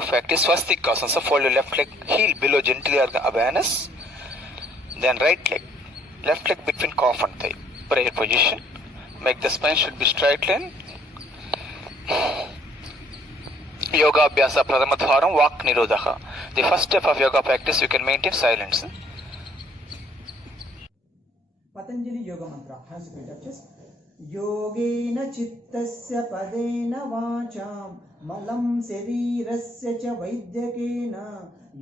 Do practice swastika. So fold your left leg, heel below gently awareness. Then right leg, left leg between calf and thigh. Prayer position. Make the spine should be straight line. Yoga Abhyasa Pradama Dwaram Vak Nirodha. The first step of yoga practice you can maintain silence. Patanjali Yoga Mantra. Hands to feet up chest. Yogena chittasya padena vacham malam sarirasya cha vaidyakena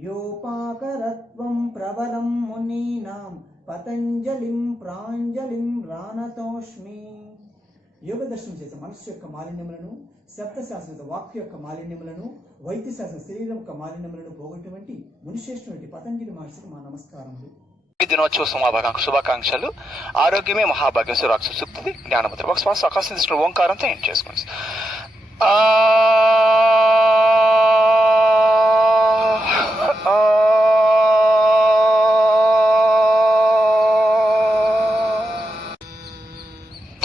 yopakaratvam pravaram muninam patanjalim pranjalim ranatoshmi. యోగ దర్శనం చేసే మనస్సు యొక్క మాలిన్యములను, శబ్దశాస్త్ర వాక్య యొక్క మాలిన్యములను, వైద్యశాస్త్ర శరీరం యొక్క మాలిన్యములను పోగొట్టినటువంటి మునిశ్రేష్ఠుడి పతంజలి మహర్షికి మా నమస్కారములు. దినోత్సవ శుభాకాంక్షలు. ఆరోగ్యమే మహాభాగ్యం. సురాక్ష సుక్తి జ్ఞానముద్ర. ఒక శ్వాస ఆకాశం తీసుకుని ఓంకారంతో ఏం చేసుకోండి.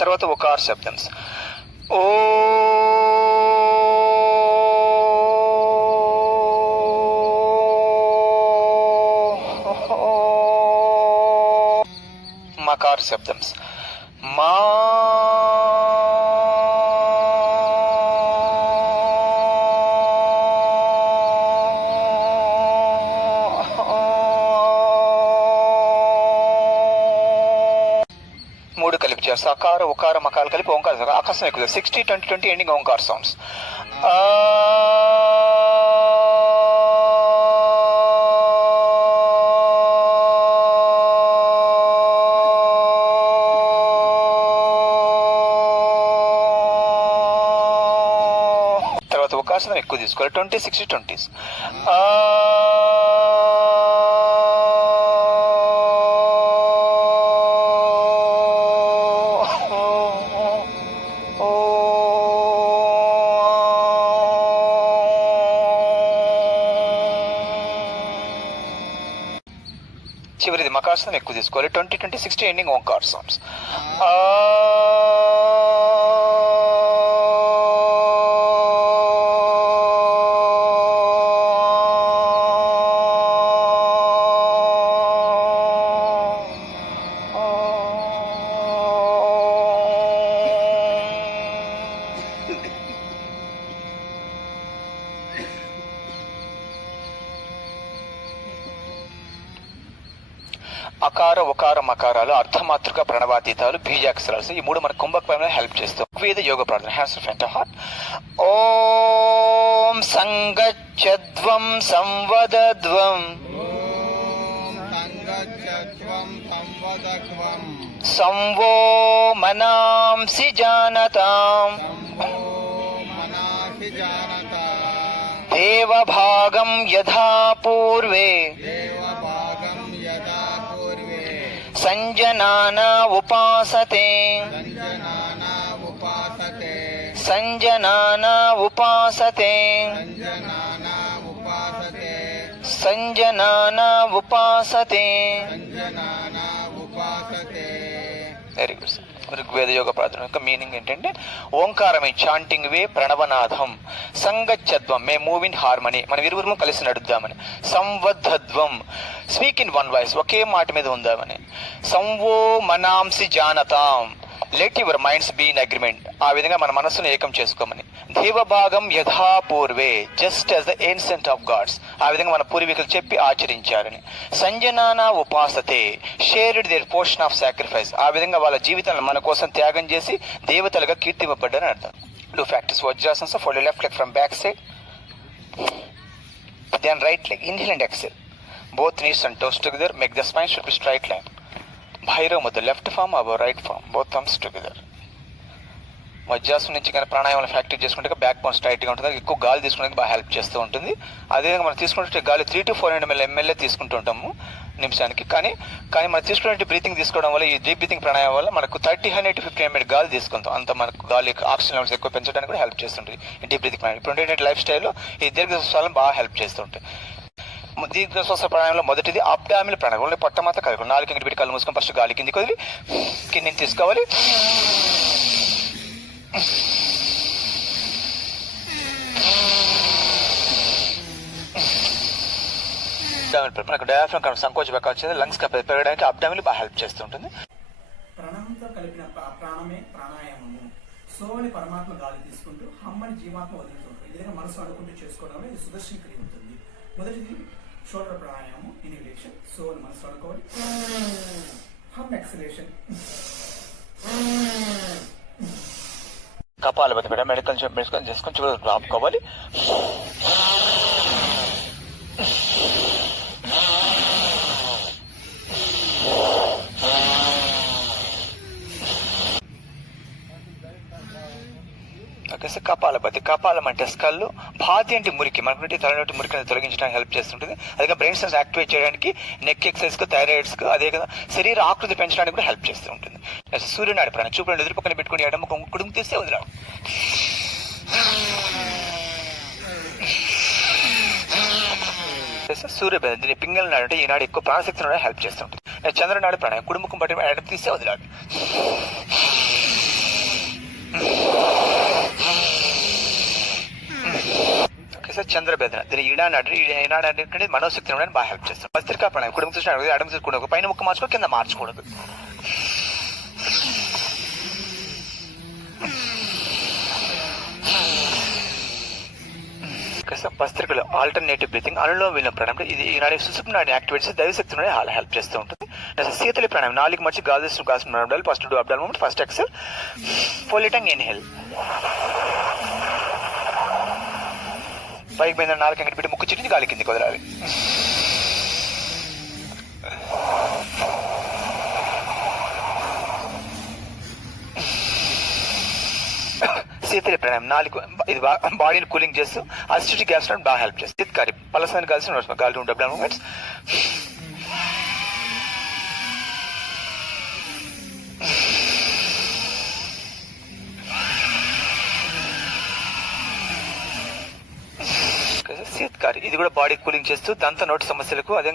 తర్వాత ఒకార్ శబ్దం. ఓ మకార్ శబ్దం. మా మూడు కలిపి చేస్తారు. అకార ఉకార మకాలు కలిపి ఓంకార ఆకాశం ఎక్కువ 60-20-20 ఎండింగ్ ఓంకార్ సౌండ్స్. తర్వాత ఉకాశం ఎక్కువ తీసుకోవాలి. 20-60-20s. చివరిది మకాసం ఎక్కువ తీసుకోవాలి. 20-20-60 ఎండింగ్ ఓంకార్ సౌండ్స్. అకార ఉకార మకారాలు అర్ధమాతృక ప్రణవాతీతాలు బీజాక్షరాలు. ఈ మూడు మన కుంభకం హెల్ప్ చేస్తాం. వేద యోగ ప్రార్థన. Hands front heart. ఓం సంగచ్చద్వం సంవదద్వం సంవో మనాంసి జానతాం దేవభాగం యథా పూర్వే సంజనానా ఉపాసతే సంజనానా ఉపాసతే సంజనానా ఉపాసతే. Very good. ఋగ్వేద యోగ ప్రార్థన యొక్క మీనింగ్ ఏంటంటే ఓంకారమే చాంటింగ్ వే ప్రణవనాథం. సంగచ్చద్వం మే మూవ్ ఇన్ హార్మనీ, మన ఇరువురు కలిసి నడుద్దామని. సంవద్ధద్వం స్పీక్ ఇన్ వన్ వాయిస్, ఒకే మాట మీద ఉందామని. సంవో మనాంసి జానతాం let your minds be in agreement, ఆ విధంగా మన మనస్సును ఏకం చేసుకోమని. దేవభాగం యథా పూర్వే just as the ancient of gods, ఆ విధంగా మన పూర్వీకులు చెప్పి ఆచరించారని. సంజనానా ఉపాసతే shared their portion of sacrifice, ఆ విధంగా వాళ్ళ జీవితాలను మన కోసం త్యాగం చేసి దేవతలుగా కీర్తింపబడ్డారని అర్థం. డూ ప్రాక్టీస్ వజ్రాసన్స్. Fold your left leg from back side, then right leg, inhale and exhale, both knees and toes together, make the spine should be straight line. Bhairav Mudra, left palm above right palm, both thumbs together. వజ్రాసనం నుంచి కానీ ప్రాణాయామం ఫ్యాక్టరీ చేసుకుంటే back bone స్ట్రైట్గా ఉంటుంది, ఎక్కువ గాలి తీసుకోవడానికి బాగా హెల్ప్ చేస్తూ ఉంటుంది. అదేవిధంగా మనం తీసుకుంటే గాలి 3 to 400 ml తీసుకుంటూ ఉంటాము నిమిషానికి. కానీ మనం తీసుకునే బ్రీతింగ్ తీసుకోవడం వల్ల, ఈ డీప్ బ్రీతింగ్ ప్రాణాయామం వల్ల మనకు 30-100 to 50 ml గాలి తీసుకుంటాం. అంత మనకు గాలి ఆక్సిజన్ లెవెల్స్ ఎక్కువ పెంచడానికి కూడా హెల్ప్ చేస్తుంటుంది ఈ డీప్ బ్రీతింగ్ ప్రాణాయామం. ఇప్పుడు లైఫ్ స్టైల్లో ఈ దీర్ఘశ్వాసం బాగా హెల్ప్ చేస్తుంటాయి. దీర్ఘశ్వాస ప్రాణాయామంలో మొదటిది అబ్డామినల్ ప్రాణాయామం. ఓన్లీ పొట్ట మాత్రం కలుగుతుంది. 4 కింద పెట్టి కళ్ళు మూసుకొని ఫస్ట్ గాలి కిందికి వదిలి కిందిని తీసుకోవాలి. అబ్డామిన్ మనకు డయాఫ్రమ్ సంకోచం వచ్చింది లంగ్స్ కెపాసిటీ పెరగడానికి అబ్డామిన్ బాగా హెల్ప్ చేస్తుంటుంది. ప్రాణంతో కలిపిన ప్రాణమే ప్రాణాయామము. సో అని పరమాత్మ గాలి తీసుకుంటూ హమ్మని జీవాత్మ వదులుతుంటారు. ఈ విధంగా మనసు అనుకుంటూ చేసుకోవడం ఇది సుదర్శన క్రియ ఉంటుంది. మొదటిది షోల్డర్ ప్రాణాయామం, ఇన్హిలేషన్. సో అని మనసు అనుకోవాలి. హమ్ ఎక్సలేషన్. కపాలభాతి మేడం మెడికల్ చేసుకొని చూడ ఆపుకోవాలి. కపాలభాతి, కపాలం అంటే స్కల్, భాతి అంటే మురికి, మనకు తలనోటి మురికిని తొలగించడానికి హెల్ప్ చేస్తుంటుంది. అదే బ్రెయిన్ సెల్స్ యాక్టివేట్ చేయడానికి, నెక్ ఎక్సైజ్ కు, థైరాయిడ్స్ కు, అదే కదా శరీర ఆకృతి పెంచడానికి కూడా హెల్ప్ చేస్తూ ఉంటుంది. సూర్యునాడి ప్రాణం చూపులను ఎదురు పక్కన పెట్టుకుని ఎడమ కుడుము తీస్తే వదిలాడు. సూర్యబేద దీన్ని పింగళ నాడు అంటే ఈనాడు ఎక్కువ ప్రాణశక్తి నాడు హెల్ప్ చేస్తుంటుంది. చంద్రనాడు ప్రాణం కుడుముఖం పట్టి ఎడమ తీస్తే వదిలాడు. చంద్రభేదన దీని ఈనాడు మనోశక్తి బాగా హెల్ప్ చేస్తాం. భస్త్రికా ప్రాణాయం కుటుంబం చూసిన అడమ చూసుకోవడం, పైన ముక్క మార్చుకో, కింద మార్చకూడదు. భస్త్రికలో ఆల్టర్నేటివ్ బ్రీతింగ్, అనులో వీళ్ళ ప్రాణం ఇది ఈనాడు సుసుప్నాడిని యాక్టివేట్ చేసి దైవశక్తి హెల్ప్ చేస్తూ ఉంటుంది. శీతలి ప్రాణాయం 4 మధ్య గాజు first do abdominal movement, first exhale, following inhale. పైకి మీద 4 అంగడి పెట్టి ముక్కు చిట్టి గాలి కిందికి వదలాలి. శీతలి ప్రాణాయం 4 ఇది బాడీని కూలింగ్ చేస్తూ అసిడిటీ గ్యాస్ బాగా హెల్ప్ చేస్తుంది. ఇది పలసాన్ని కలిసి గాలి ఉండే మూమెంట్స్. శీత్కారి ఇది కూడా బాడీ కూలింగ్ చేస్తూ దంత నోటి సమస్యలకు, అదే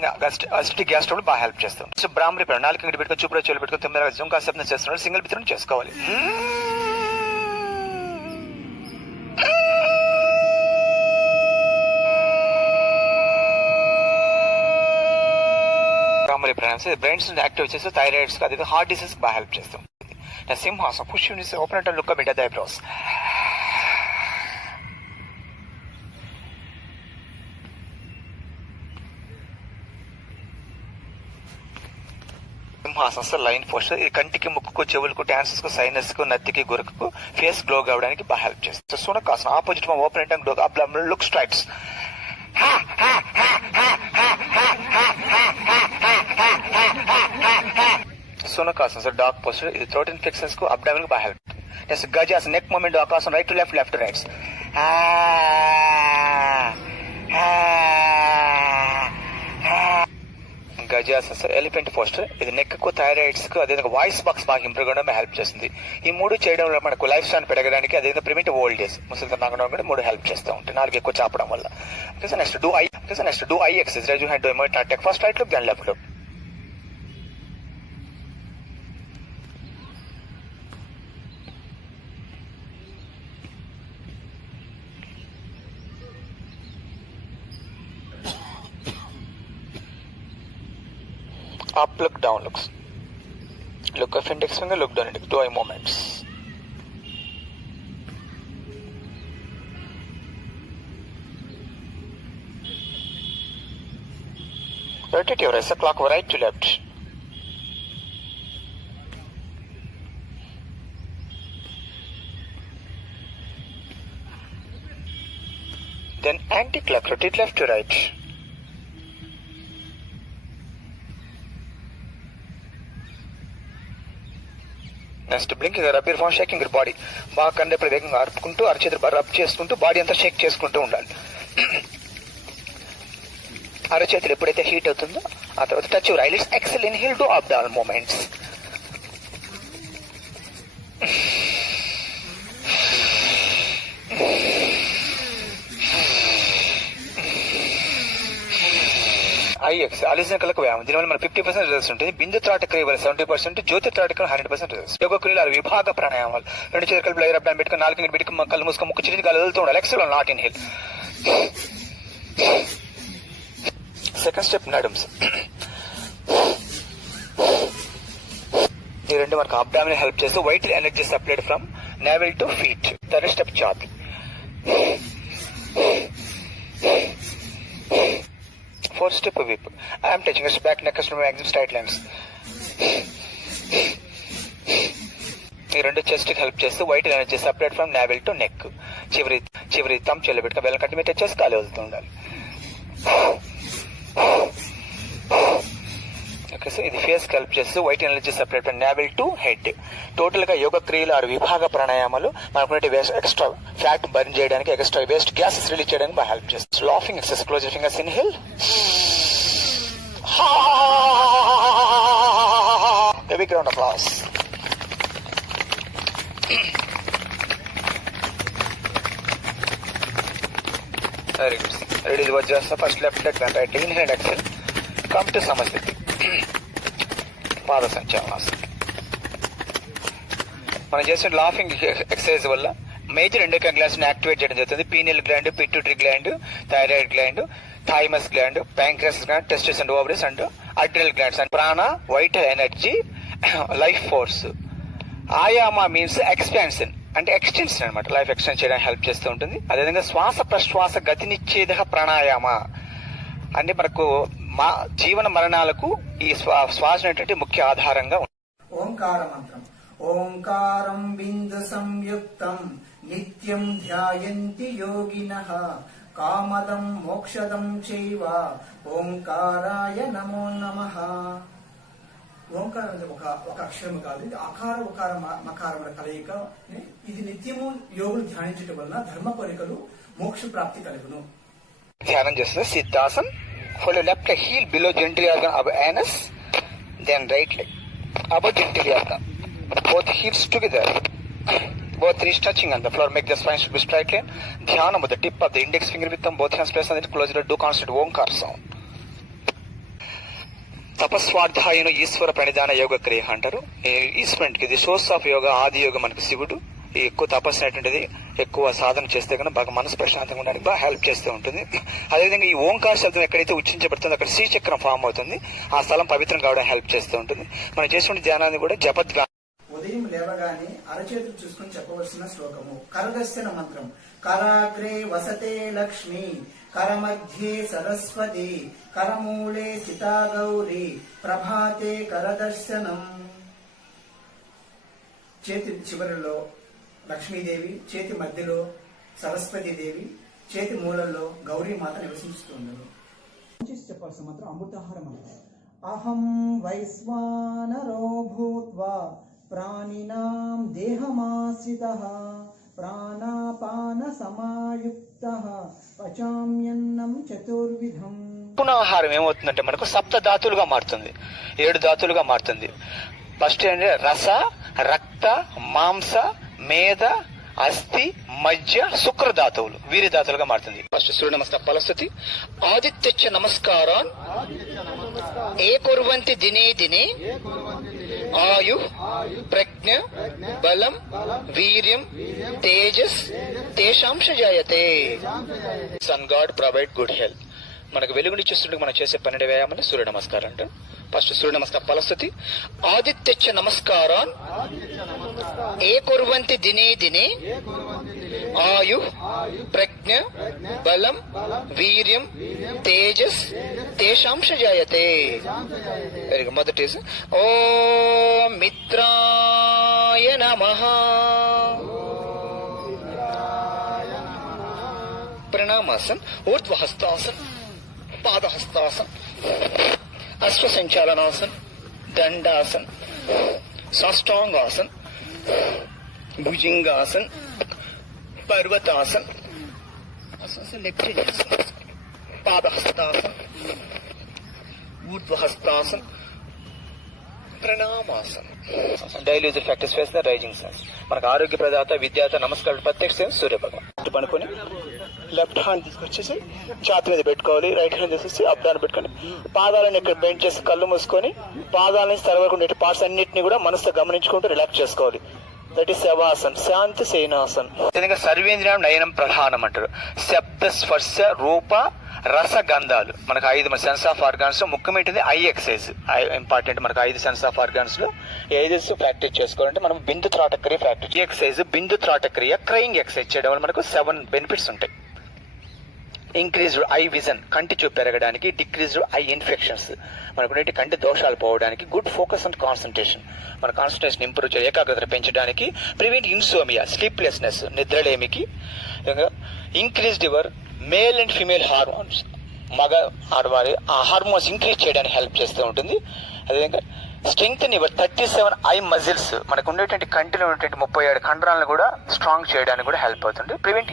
అసిడిటీ గ్యాస్ ట్రబుల్ బాగా హెల్ప్ చేస్తాం. బ్రాహ్మణి ప్రాణం 4 అంగడి పెట్టుకుని చూపులో చెవులు పెట్టుకుని 9 జుంకా శబ్దం చేస్తున్నాడు. సింగిల్ పిత్రం చేసుకోవాలి. బ్రాహ్మణి ప్రాణం బ్రెయిన్స్ యాక్టివ్ చేస్తూ థైరాయిడ్స్, అదే హార్ట్ డిసీజ్ బాగా హెల్ప్ చేస్తాం. సింహాసం పుష్యం ఓపెన్ అండ్ లుక్ బిడ్డ ఐబ్రోస్. సింహాసనం లైన్ పోస్టర్ ఇది కంటికి, ముక్కుకు, చెవులకు, టాన్సెస్ కు, సైనస్ కు, నత్తికి, గురకకు, ఫేస్ గ్లో కావడానికి బాగా హెల్ప్ చేస్తుంది. సునకాసనం opposite open and abdominal look straights. సునకాసనం డాగ్ పోస్టర్ ఇది థ్రోట్ ఇన్ఫెక్షన్స్ కు, అబ్డామినల్ కు బాగా హెల్ప్. నెక్స్ట్ గజాసనం నెక్ మూమెంట్ ఆకాశం right to left, left to rights. గజాసనం ఎలిఫెంట్ పోస్టర్ ఇది నెక్ కు, థైరాయిడ్స్ కు, అదే వాయిస్ బాక్స్ బాగా ఇంప్రూవ్ అవడం హెల్ప్ చేస్తుంది. ఈ 3 చేయడం వల్ల మనకు లైఫ్ స్పాన్ పెరగడానికి, అదే ప్రివెంట్ ఓల్డ్ ఏజ్ ముసలి నాగడం కూడా 3 హెల్ప్ చేస్తూ ఉంటాయి 4 ఎక్కువ చాపడం వల్ల. Next do eye exercise. Right hand take first right look then left look. Up look, down looks. Look of index finger, look down index. Do eye movements. Rotate your eyes clockwise right to left. Then anti-clock, rotate left to right. Next blinking rub your phone, shaking your body. బాగా కండే వేగంగా అరుపుకుంటూ అరచేతులు రబ్ చేసుకుంటూ బాడీ అంతా షేక్ చేసుకుంటూ ఉండాలి. అరచేతులు ఎప్పుడైతే హీట్ అవుతుందో ఆ తర్వాత touch your eyelids, exhale inhale, do abdominal movements. ఐఎక్స్ ఆలోచన కలకు వ్యాయామం. దీనివల్ల మన 50% రిజల్ట్స్ ఉంటుంది. బిందు త్రాటక్రియ వల్ల 70%, జ్యోతి త్రాటక్రియ 100% రిజల్ట్స్. యోగ క్రియలు విభాగ ప్రాణాయామాలు 2 చేతులు కలిపి లైర్ అబ్డామిన్ పెట్టుకుని 4 అంగడి పెట్టుకుని కళ్ళు మూసుకొని ముక్కు చిరిగి గాలి వదులుతూ ఉండాలి. Exhale not inhale. Second step నడుమ్స్. ఈ రెండు మనకు అబ్డామినల్ హెల్ప్ చేస్తూ vital energy supplied from navel to feet. Third step ఛాతీ. Fourth step whip. I'm touching your back neck maximum straight lines. ఈ రెండు చెస్ట్ కి హెల్ప్ చేస్తూ vital energy separate from navel to neck. చివరి తమ్ చెల్లి పెట్టుకుని బెల్లం కట్టి మీద చేసి కాలు వదులుతూ ఉండాలి. ఓకే, సో ఇది ఫేస్ కి హెల్ప్ చేస్తూ white energy separate from navel to head. Total గా యోగ క్రియలు ఆరు విభాగ ప్రాణాయామాలు మనకు ఎక్స్ట్రా ఫ్యాట్ బర్న్ చేయడానికి, ఎక్స్ట్రా వేస్ట్ గ్యాసెస్ రిలీజ్ చేయడానికి బాగా హెల్ప్ చేస్తుంది. Laughing exercise. Close your fingers. Inhale. Heavy ground applause. Very good. Ready to Vajrasana. First left leg, then right leg. Inhale and exhale. Come to Samasthiti. Pada Sanchalanasana. మనం చేసిన laughing exercise వల్ల major endocrine glands ని activate చేయడం జరుగుతుంది. Pineal gland, pituitary gland, thyroid gland, thymus gland, pancreas gland, testis and ovaries and adrenal glands and ప్రాణ, vital energy, life force. ఆయామ means expansion అంటే extension అనమాట. లైఫ్ ఎక్స్టెండ్ చేయడానికి help చేస్తూ ఉంటుంది. అదేవిధంగా శ్వాస ప్రశ్వాస గతినిచ్చేద ప్రాణాయామ అంటే మనకు జీవన మరణాలకు ఈ శ్వాస అనేటువంటి ముఖ్య ఆధారంగా ఉంటుంది. ఓంకార మంత్రం. ఓంకారం బిందు సంయుక్తం నిత్యం ధ్యాయంతి యోగినః కామదం మోక్షదం చైవ ఓంకారాయ నమో నమః. ఓంకారం అంటే ఒక అక్షరం కాదు, ఇది అకార ఉకార మకారముల కలయిక. ఇది నిత్యము యోగులు ధ్యానించడం వలన ధర్మ కోరికలు, మోక్ష ప్రాప్తి కలుగును. ధ్యానం చేస్తుంది. సిద్ధాసన్. Fold your left leg heel below genital organ above anus, then right leg above genital organ. Both heels together, both knees touching on the floor. Make the spine should be straight line. Dhyanam with the tip of the index finger with them, both hands placed on it. Close it. Do constant Omkar sound. తపస్వాధ్యాయను ఈశ్వర ప్రణిధాన యోగ క్రియ అంటారు. ఈశ్వరునికి ఇది source of yoga, ఆది యోగ మనకు శివుడు. ఈ ఎక్కువ తపస్సు అనేటువంటిది ఎక్కువ సాధన చేస్తే కనుక బాగా మనసు ప్రశాంతంగా ఉండడానికి బాగా హెల్ప్ చేస్తూ ఉంటుంది. అదేవిధంగా ఈ ఓంకార శబ్దం ఎక్కడైతే ఉచ్చరించబడుతుందో అక్కడ శ్రీచక్రం ఫామ్ అవుతుంది. ఆ స్థలం పవిత్రం కావడం హెల్ప్ చేస్తూ ఉంటుంది. మనం చేసిన ధ్యానాన్ని కూడా జపద్గా. ఉదయం లేవగానే అరచేతులు చూసుకుని చెప్పవలసిన శ్లోకము. కరదర్శన మంత్రం. కరాగ్రే వసతే లక్ష్మి, కరమధ్యే సరస్వతి, కరమూలే సితా గౌరీ, ప్రభాతే కరదర్శనం. చేతి చివరిలో లక్ష్మీదేవి, చేతి మధ్యలో సరస్వతీదేవి, చేతి మూలల్లో గౌరీమాత నివసిస్తుండను. చెప్పాల్సిన మంత్రం అమృతాహార మంత్రం. అహం వైశ్వానరో భూత్వా ప్రాణినాం దేహమాశ్రితః ప్రాణాపాన సమాయుక్తః పచామ్యన్నం చతుర్విధం. ఆహారం ఏమవుతుందంటే మనకు సప్త ధాతులుగా మారుతుంది, 7 ధాతులుగా మారుతుంది. ఫస్ట్ ఏంటంటే రస, రక్త, మాంస, మేధ, అస్థి, మజ్జ, శుక్ర ధాతువులు వీరి ధాతులుగా మారుతుంది. ఫస్ట్ సూర్య నమస్కారం ఫలస్థుతి. ఆదిత్యచ్చ నమస్కారాన్ ఏ కుర్వంతి దినే దినే ఆయు ప్రజ్ఞ బలం వీర్యం తేజస్ తేషాంశ జాయతే. Sun god provide good health. మనకు వెలుగునిచ్చేస్తుంటే మనం చేసే 12 వ్యాయామాన్ని సూర్య నమస్కారం అంట. ఫస్ట్ సూర్య నమస్కారం ఫలస్థుతి. ఆదిత్యచ్చ నమస్కారాన్ ఏ కుర్వంతి దినే దినే ఆయు ప్రజ్ఞ బలం వీర్యం తేజస్ తేషాంశ జాయతే. Very good. మొదటి ఓం మిత్రాయ నమః. ప్రణామాసన్, ఊర్ధ్వహస్తాసన్, పాదహస్తాసన్, అశ్వసంచాలనాసన్, దండాసన్, సాష్టాంగాసన్, భుజంగాసన్, పర్వతాసన్, పాదహస్తాసన్, ఊర్ధ్వహస్తాసన్, ప్రణామాసన్. డైలీ యూజ్ ప్రాక్టీస్ చేస్తే రైజింగ్ సెన్స్. మనకు ఆరోగ్య ప్రదాత, విద్యాత, నమస్కారం ప్రత్యక్ష సూర్య భగవాన్. పనుకొని లెఫ్ట్ హ్యాండ్ తీసుకొచ్చేసి ఛాతి మీద పెట్టుకోవాలి, రైట్ హ్యాండ్ తీసేసి అబ్డాన్ని పెట్టుకొని పాదాలను ఇక్కడ బెండ్ చేసి కళ్ళు మూసుకొని పాదాలని తల వరకు పార్ట్స్ అన్నింటినీ కూడా మనసుతో గమనించుకుంటూ రిలాక్స్ చేసుకోవాలి. దట్ ఈస్ శవాసన్, శాంతి సేనాసన్. విధంగా సర్వేంద్రియం నయనం ప్రధానం అంటారు. శబ్ద స్పర్శ రూప రస గంధాలు మనకు 5 సెన్స్ ఆఫ్ ఆర్గాన్స్ లో ముఖ్యమైనది ఐ ఎక్సైజ్. ఇంపార్టెంట్ మనకు 5 సెన్స్ ఆఫ్ ఆర్గాన్స్ లో ఏదైస్ ప్రాక్టీస్ చేసుకోవాలంటే మనం బిందు త్రాటక్రియ ప్రాక్టీస్ ఎక్సైజ్, బిందు త్రాటక్రియ, క్రయింగ్ ఎక్సైజ్ చేయడం వల్ల మనకు 7 బెనిఫిట్స్ ఉంటాయి. ఇంక్రీజ్డ్ ఐ విజన్, కంటి చూపు పెరగడానికి. డిక్రీజ్డ్ ఐ ఇన్ఫెక్షన్స్, మనకు కంటి దోషాలు పోవడానికి. గుడ్ ఫోకస్ అండ్ కాన్సన్ట్రేషన్, మన కాన్సన్ట్రేషన్ ఇంప్రూవ్ చేయ, ఏకాగ్రత పెంచడానికి. ప్రివెంట్ ఇన్సోమియా, స్లీప్లెస్నెస్, నిద్రలేమికి. Increased your male and female hormones, మగ ఆడవారి ఆ హార్మోన్స్ ఇంక్రీజ్ చేయడానికి హెల్ప్ చేస్తూ ఉంటుంది. అదేవిధంగా స్ట్రెంగ్త్ యువర్ 37 ఐ మజిల్స్, మనకు ఉండేటువంటి కంటిలో ఉన్నటువంటి 37 కండరాలను కూడా స్ట్రాంగ్ చేయడానికి కూడా హెల్ప్ అవుతుంది. ప్రివెంట్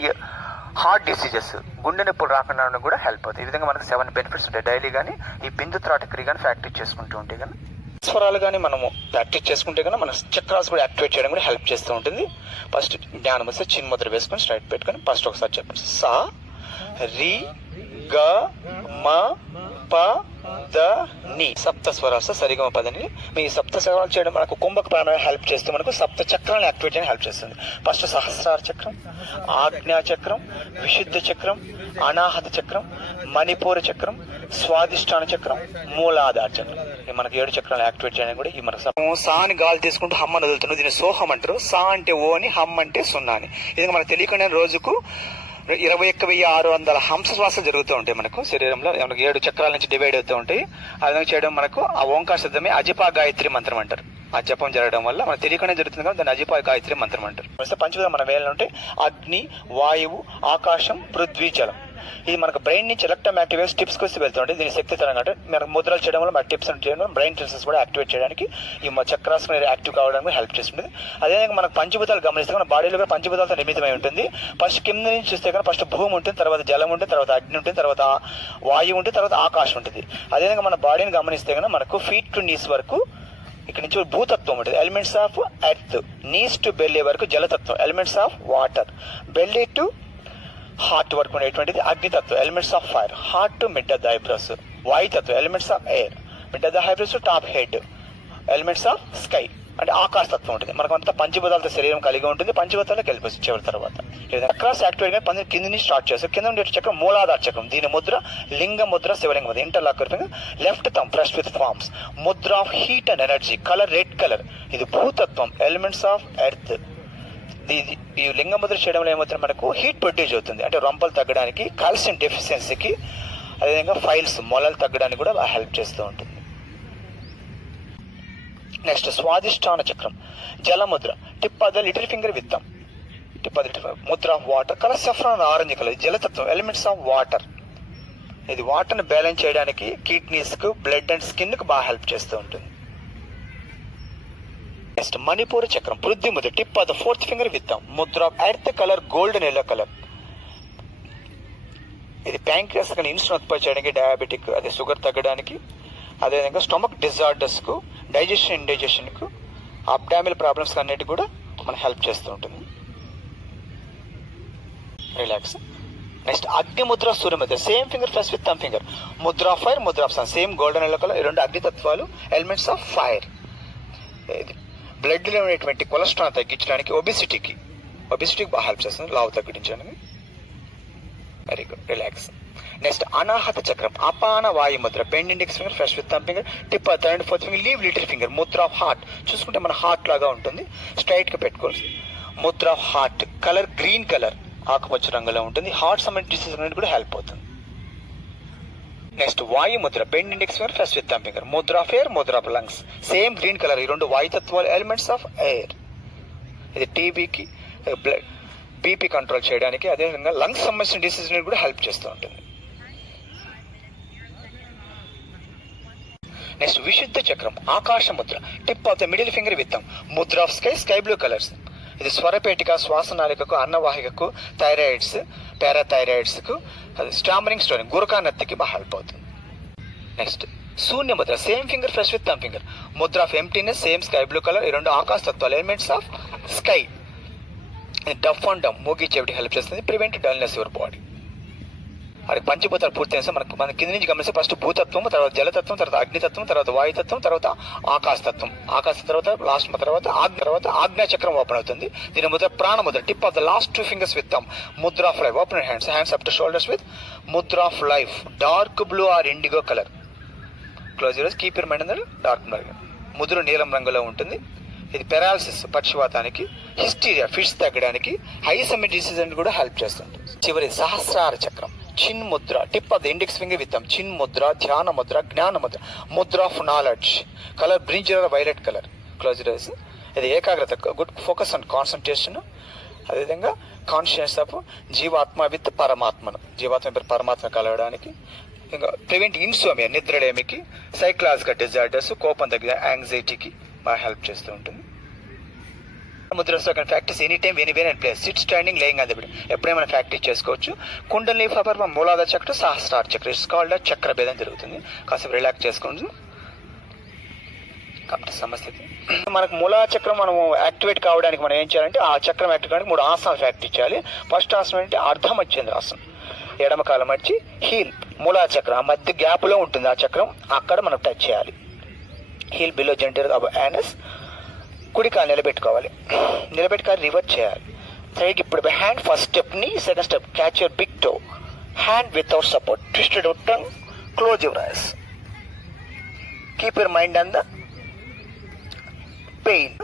హార్ట్ డిసీజెస్, గుండె నొప్పులు రాకుండా కూడా హెల్ప్ అవుతుంది. ఈ విధంగా మనకు 7 బెనిఫిట్స్ ఉంటాయి. డైలీ కానీ ఈ బిందు త్రాటక్రియ కానీ ప్రాక్టీస్ చేసుకుంటూ ఉంటే కానీ, స్వరాలు కానీ మనము ప్రాక్టీస్ చేసుకుంటే కానీ మన చక్రాస్ కూడా యాక్టివేట్ చేయడం కూడా హెల్ప్ చేస్తూ ఉంటుంది. ఫస్ట్ జ్ఞానం వస్తే చిన్ముద్ర వేసుకొని స్ట్రైట్ పెట్టుకొని ఫస్ట్ ఒకసారి చెప్పండి. సా రి గ మ ప ద ని, సప్త స్వరాలు సరిగమ పదని. మీ సప్త స్వరాలు చేయడం మనకు కుంభక ప్రాణాయామం హెల్ప్ చేస్తూ మనకు సప్త చక్రాలను యాక్టివేట్ చేయడానికి హెల్ప్ చేస్తుంది. ఫస్ట్ సహస్రార చక్రం, ఆజ్ఞా చక్రం, విశుద్ధ చక్రం, అనాహత చక్రం, మణిపూర చక్రం, స్వాదిష్టాన చక్రం, మూలాధార చక్రం. మనకు 7 చక్రాలు యాక్టివేట్ చేయడానికి కూడా ఈ మనకు సా అని గాలి తీసుకుంటూ హమ్ అని వదులుతుంది. దీన్ని సోహం అంటారు. సా అంటే ఓ అని, హమ్ అంటే 0 అని. ఇది మనకు తెలియకుండా రోజుకు 21,600 హంస శ్వాసలు జరుగుతూ ఉంటాయి మనకు శరీరంలో. మనకు 7 చక్రాల నుంచి డివైడ్ అవుతూ ఉంటాయి. ఆ విధంగా చేయడం మనకు ఆ ఓంకార శబ్దమే అజిపా గాయత్రి మంత్రం అంటారు. ఆ జపం జరగడం వల్ల మనకు తెలియకుండా జరుగుతుంది కాబట్టి దాన్ని అజిపా గాయత్రి మంత్రం అంటారు. పంచభూతం మన వేళలో ఉంటే అగ్ని, వాయువు, ఆకాశం, పృథ్వీ, జలం. ఇది మనకు బ్రెయిన్ నుంచి ఎలక్ట్రోమాగ్నెటిక్ వేవ్స్ టిప్స్ కోసం వెళ్తూ ఉంటుంది. దీని శక్తి తరంగా అంటే మనకు ముద్రలు చేయడం వల్ల మన టిప్స్ చేయడం బ్రెయిన్ సెన్సెస్ కూడా యాక్టివేట్ చేయడానికి ఈ చక్రాస్ యాక్టివ్ కావడానికి హెల్ప్ చేస్తుంది. అదేవిధంగా మనకు పంచభూతాలు గమనిస్తే మన బాడీలో కూడా పంచభూతాలతో నిర్మితమై ఉంటుంది. ఫస్ట్ కింద నుంచి చూస్తే కానీ ఫస్ట్ భూమి ఉంటుంది, తర్వాత జలం ఉంటుంది, తర్వాత అగ్ని ఉంటుంది, తర్వాత వాయువు ఉంటుంది, తర్వాత ఆకాశం ఉంటుంది. అదేవిధంగా మన బాడీని గమనిస్తే కనుక మనకు ఫీట్ టు నీస్ వరకు ఇక్కడ నుంచి భూతత్వం ఉంటుంది. Elements of earth. Knees to belly వరకు జలతత్వం, elements of water. Belly to heart వరకు ఉండేటువంటిది అగ్నితత్వం, elements of fire. Heart to mid of the eyebrows, వాయుతత్వం, elements of air. Mid of the eyebrows to top head, elements of sky అంటే ఆకాశతత్వం ఉంటుంది. మనకంతా పంచభూతాలతో శరీరం కలిగి ఉంటుంది. పంచభూతాలకు వెళ్ళిపోతుంది చివరి తర్వాత. చక్రాస్ యాక్టివేట్ గా కింద నుంచి స్టార్ట్ చేస్తారు. కింద ఉండే చక్రం మూలాధార చక్రం. దీని ముద్ర లింగ ముద్ర, శివలింగ ముద్ర. Interlock left thumb brush with palms. ముద్ర of heat and energy, colour red colour. ఇది భూతత్వం, ఎలిమెంట్స్ ఆఫ్ ఎర్త్. ఈ లింగ ముద్ర చేయడం వల్ల ఏమవుతుంది మనకు హీట్ ప్రొడ్యూస్ అవుతుంది. అంటే రొంపలు తగ్గడానికి, కాల్షియం డెఫిషియన్సీకి, అదేవిధంగా ఫైల్స్ మొలలు తగ్గడానికి కూడా హెల్ప్ చేస్తూ ఉంటుంది. నెక్స్ట్ స్వాదిష్టాన చక్రం, జలముద్ర. Tip of the little finger with thumb. Tip of the little finger. ముద్ర of water, colour saffron orange colour. జలతత్వం, ఎలిమెంట్స్ ఆఫ్ వాటర్. ఇది వాటర్ని బ్యాలెన్స్ చేయడానికి కిడ్నీస్ కు, బ్లడ్ అండ్ స్కిన్ కు బాగా హెల్ప్ చేస్తూ ఉంటుంది. నెక్స్ట్ మణిపూర చక్రం, పృథ్వీ ముద్ర. Tip of the 4th finger with thumb. ముద్ర of earth colour, golden yellow colour. ఇది ప్యాంక్రియాస్ కానీ ఇన్సులిన్ ఉత్పత్తి చేయడానికి, డయాబెటిక్ అదే షుగర్ తగ్గడానికి, అదేవిధంగా స్టమక్ డిజార్డర్స్ కు, డైజెషన్ ఇండైజెషన్ కు, అబ్డామినల్ ప్రాబ్లమ్స్ అన్నిటి కూడా మనకు హెల్ప్ చేస్తూ ఉంటుంది. రిలాక్స్. నెక్స్ట్ అగ్నిముద్ర, సూర్యముద్ర. Same finger plus with thumb finger. ముద్ర ఆఫ్ ఫైర్, ముద్ర of sun. Same golden yellow colour. 2 అగ్నితత్వాలు, ఎలిమెంట్స్ ఆఫ్ ఫైర్. బ్లడ్ లో ఉండేటువంటి కొలెస్ట్రాల్ తగ్గించడానికి, ఒబిసిటీకి బాగా హెల్ప్ చేస్తుంది, లావు తగ్గించడానికి. Very good. రిలాక్స్. నెక్స్ట్ అనాహత చక్రం, అపాన వాయు Mudra. Bend index finger press with thumb finger. Tip of 3rd and 4th finger. Leave little finger. ముద్ర ఆఫ్ హార్ట్. చూసుకుంటే మన హార్ట్ లాగా ఉంటుంది, స్ట్రైట్ గా పెట్టుకోవచ్చు. Mudra of heart, colour green colour, ఆకుపచ్చ రంగులో ఉంటుంది. హార్ట్ సంబంధించిన డిసీజ్ అనేది కూడా హెల్ప్ అవుతుంది. నెక్స్ట్ వాయు Mudra. Bend index finger press with thumb finger. ముద్ర of air, Mudra of lungs. Same green colour. ఈ 2 వాయుతత్వాలు, ఎలిమెంట్స్ ఆఫ్ ఎయిర్. ఇది టీబీకి, బీపీ కంట్రోల్ చేయడానికి, అదేవిధంగా లంగ్స్ సంబంధించిన డిసీజ్ కూడా హెల్ప్ చేస్తూ ఉంటుంది. నెక్స్ట్ విశుద్ధ చక్రం, ఆకాశ ముద్ర. Tip of the middle finger with thumb. ముద్ర of sky, sky blue colours. ఇది స్వరపేటిక, శ్వాసనాళికకు, అన్నవాహికకు, థైరాయిడ్స్, పారాథైరాయిడ్స్ కు, స్టామరింగ్ స్టోన్, గురకానత్తికి బాగా హెల్ప్ అవుతుంది. నెక్స్ట్ శూన్య ముద్ర. Same finger press with thumb finger. ముద్ర of emptiness, same sky blue colour. ఈ 2 ఆకాశ తత్వాలు, elements of sky. Deaf and dumb, మూగి చెవిటి హెల్ప్ చేస్తుంది. Prevent dullness your body. మరి పంచభూతాలు పూర్తయిన మన కింద నుంచి గమనిస్తే ఫస్ట్ భూతత్వం, తర్వాత జలతత్వం, తర్వాత అగ్నితత్వం, తర్వాత వాయుతత్వం, తర్వాత ఆకాశతత్వం. ఆకాశం తర్వాత లాస్ట్ తర్వాత ఆజ్ఞా చక్రం ఓపెన్ అవుతుంది. దీని ముద్ర ప్రాణముద్ర, tip of the last 2 fingers with thumb, ముద్ర of life. Open hands up to shoulders with ముద్ర of life. Dark blue or indigo colour. Close your eyes, keep your mind on the dark blue. ముద్ర నీలం రంగులో ఉంటుంది. ఇది పెరాలసిస్, పక్షవాతానికి, hysteria, fits తగ్గడానికి, హైసమిక్ డిసీజ్ అని కూడా హెల్ప్ చేస్తుంది. చివరి సహస్రార చక్రం, చిన్ ముద్ర, tip of the index finger with thumb. చిన్ ముద్ర, ధ్యాన ముద్ర, జ్ఞాన ముద్ర, ముద్ర of knowledge. Colour brinjal violet colour. Close your eyes. ఇది ఏకాగ్రత, గుడ్ ఫోకస్ ఆన్ కాన్సన్ట్రేషన్. అదేవిధంగా కాన్షియస్ ఆఫ్ జీవాత్మ విత్ పరమాత్మను, జీవాత్మ పరమాత్మ కలవడానికి. ఇంకా ప్రివెంట్ ఇన్సోమియా, నిద్రలేమికి, సైకలాజికల్ డిజార్డర్స్, కోపం తగ్గిన యాంగ్జైటీకి బాగా హెల్ప్ చేస్తూ ఉంటుంది. ముద్రతో practice any time anywhere and place, sit, standing, laying అది ఎప్పుడైనా మనం ప్రాక్టీస్ చేసుకోవచ్చు. కుండలి ఫర్ మూలాధార చక్ర, సహస్రార చక్ర, ఇట్స్ కాల్డ్ చక్ర భేదం జరుగుతుంది. కాసేపు రిలాక్స్ చేసుకోండి. సమస్థితి. మనకు మూలాధార చక్రం మనం యాక్టివేట్ కావడానికి మనం ఏం చేయాలంటే, ఆ చక్రం యాక్టివేట్ కావడానికి 3 ఆసనాలు ప్రాక్టీస్ చేయాలి. ఫస్ట్ ఆసనం అంటే అర్ధమచ్చేంద్ర ఆసనం. ఎడమ కాలం వచ్చి హీల్, మూలాధార చక్రం ఆ మధ్య గ్యాప్ లో ఉంటుంది ఆ చక్రం, అక్కడ మనం టచ్ చేయాలి. Heel below genital above anus. కుడి కాలు నిలబెట్టుకోవాలి, నిలబెట్టుకోవాలి, రివర్స్ చేయాలి. సైడ్ ఇప్పుడు హ్యాండ్ ఫస్ట్ స్టెప్ ని, second step catch your big toe, hand without support, twisted out tongue, close your eyes, keep your mind on the pain.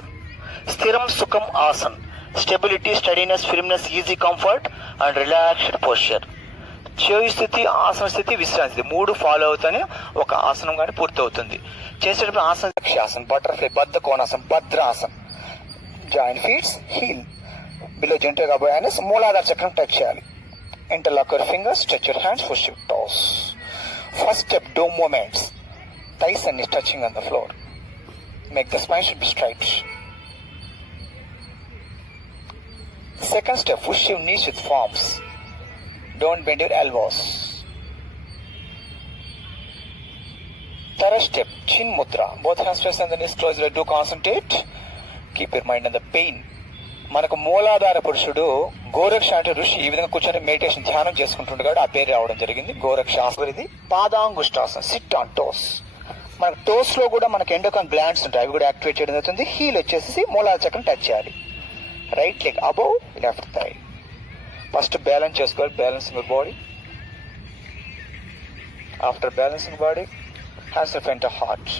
స్థిరం సుఖం ఆసన్, stability, steadiness, firmness, easy comfort and relaxed posture. చేయి స్థితి, ఆసన స్థితి, విశ్రాంతి స్థితి 3 ఫాలో అవుతానే ఒక ఆసనం కానీ పూర్తవుతుంది. చేసేటప్పుడు ఆసన, బటర్ఫ్లై, బద్ధ కోణాసనం, భద్రాసన్. Join feets, heel below genital above anus, మూలాధార చక్రం టచ్ చేయాలి. Interlock your fingers, stretch your hands, push your toes. First step down movements, thighs and touching on the floor. Make the spine should be straight. Second step, push your knees with palms. Don't bend your elbows. Third step, chin mudra. Both hands press on the knees, close your eyes, do concentrate. Keep your mind on the pain. మనకు మూలాధార పురుషుడు గోరక్ష అంటే ఋషి ఈ విధంగా కూర్చొని మెడిటేషన్ ధ్యానం చేసుకుంటుండగా ఆ పేరు రావడం జరిగింది. గోరక్ష. ఇది పాదాంగుష్టాసనం, సిట్ ఆన్ టోస్. మనకు టోస్ లో కూడా మనకి ఎండోకాన్ గ్లాండ్స్ ఉంటాయి, అవి కూడా యాక్టివేట్ చేయడం జరుగుతుంది. హీల్ వచ్చేసి మూలాధార చక్రం టచ్ చేయాలి. Right leg above, left thigh. First balance చేసుకోవాలి, balancing your body. After balancing body, hands in front of heart,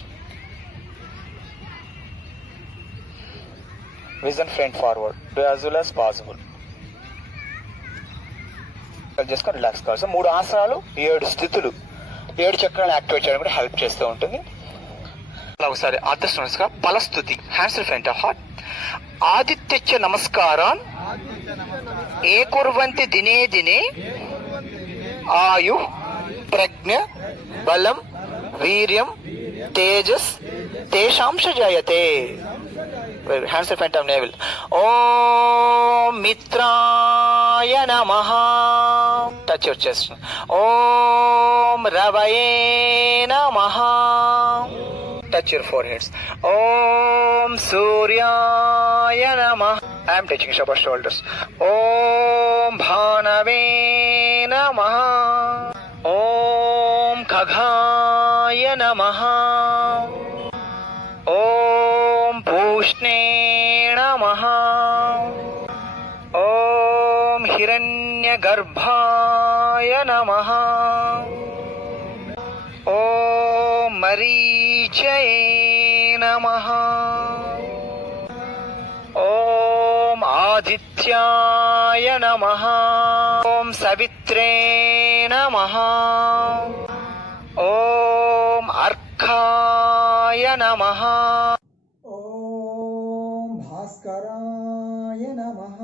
vision front forward, do as well as possible. చేసుకొని రిలాక్స్ కావాలి. 3 ఆసనాలు, 7 స్థితులు, 7 చక్రాలు యాక్టివేట్ చేయడం కూడా హెల్ప్ చేస్తూ ఉంటుంది. ఒకసారి అర్థ ఫలస్థుతి, hands in front of heart. ఆదిత్యచ్చ నమస్కారాన్ ఏ కుర్వంతి దినే దినే ఆయు ప్రజ్ఞ బలం వీర్యం తేజస్ తేషాంశ జయతే. Hands in front of navel. ఓం మిత్రాయ నమః, టచ్ యువర్ చెస్ట్. ఓం రవయే నమః, touch your foreheads. Om Suryaya Namah. I am touching upper shoulders. Om Bhanave Namah. Om Kaghaya Namah. Om Pushne Namah. Om Hiranyagarbhaya Namah. Om Marichaye Namah. Om Adityaya Namah. Om Savitre Namah. Om Arkhaya Namah. ఓం భాస్కరాయ నమః.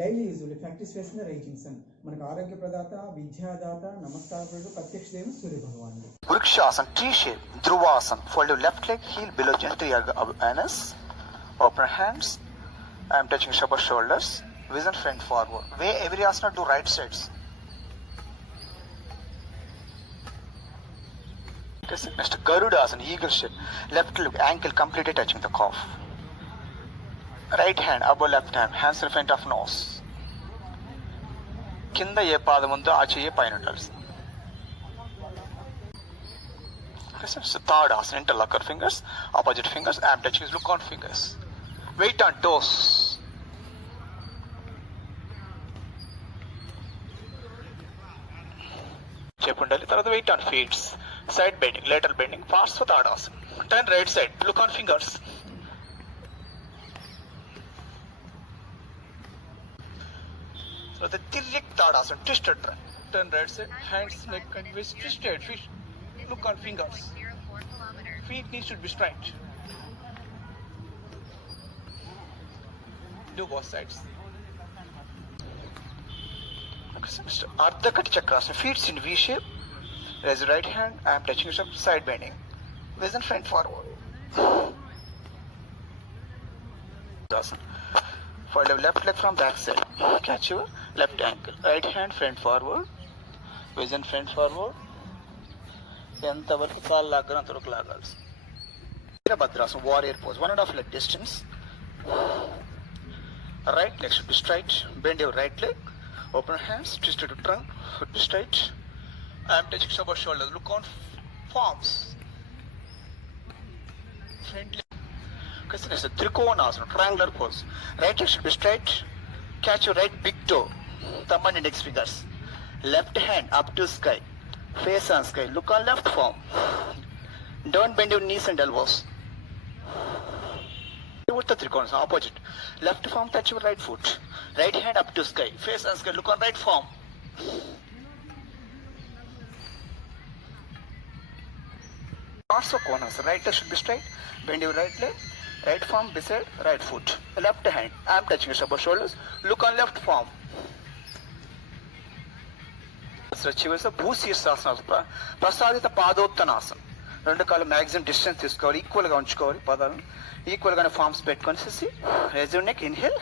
Daily usually practice చేసిన rising sun. మనకు ఆరోగ్య ప్రదాత, విద్యాదాత, నమస్కారం ప్రత్యక్ష దేవుడు సూర్య భగవానుడు. వృక్షాసన్, ట్రీ షేప్, ధ్రువాసన్. Fold your left leg, heel below gently above anus. Open hands. I am touching upper shoulders. Vision front forward. Way every asana to right sides. Next, Garudasana, eagle shape. Left leg, ankle completely touching the calf. Right hand above left hand, hands in front of nose. కింద ఏ పాదం ఉందో ఆ చెయ్యి పైన ఉండాలి sir. Third ఆసన్, interlock your fingers, opposite fingers, am touching, look on fingers, weight on toes. ఉండాలి. తర్వాత weight on feets, side bending, lateral bending, fast for third ఆసన్. Turn right side, look on fingers. తర్వాత తిర్యక్ థర్డ్ ఆసన్, twisted trunk. Turn right side, hands neck and waist twisted, look on fingers. Feet needs to be straight. Do both sides. Ardhakati Chakrasana. Feet in V shape. Raise right hand. I am touching yourself. Side bending. Vision front forward. Fold your left leg from back side. Catch your left ankle. Right hand front forward. Vision front forward. ఎంతవరకు కాళ్ళు లాగాలి అంతవరకు లాగాల్సి. భద్రాసనం, warrior pose, 1.5 leg distance. Right leg should be straight. Bend your right leg. Open hands. Twist to trunk. Should be straight. I am touching over shoulders. Look on palms. Front leg. Question is a Trikonasana, triangular pose. Right leg should be straight. Catch your right big toe. Thumb and index fingers. Left hand up to sky. Face on sky. Look on left palm. Don't bend your knees and elbows. With the Trikonasana, opposite. Left palm touch your right foot. Right hand up to sky. Face on sky. Look on right palm. Also Konasana. Right leg should be straight. Bend your right leg. Right palm beside right foot. Left hand. I am touching your upper shoulders. Look on left palm. చివరి భూశీర్షాసన, ప్రసాదిత పాదోత్తనాసనం. రెండు కాళ్ళు maximum distance తీసుకోవాలి, ఈక్వల్గా ఉంచుకోవాలి, పాదాలను ఈక్వల్గానే ఫార్మ్స్ పెట్టుకొని రేజ్ యువర్ నెక్, ఇన్హేల్,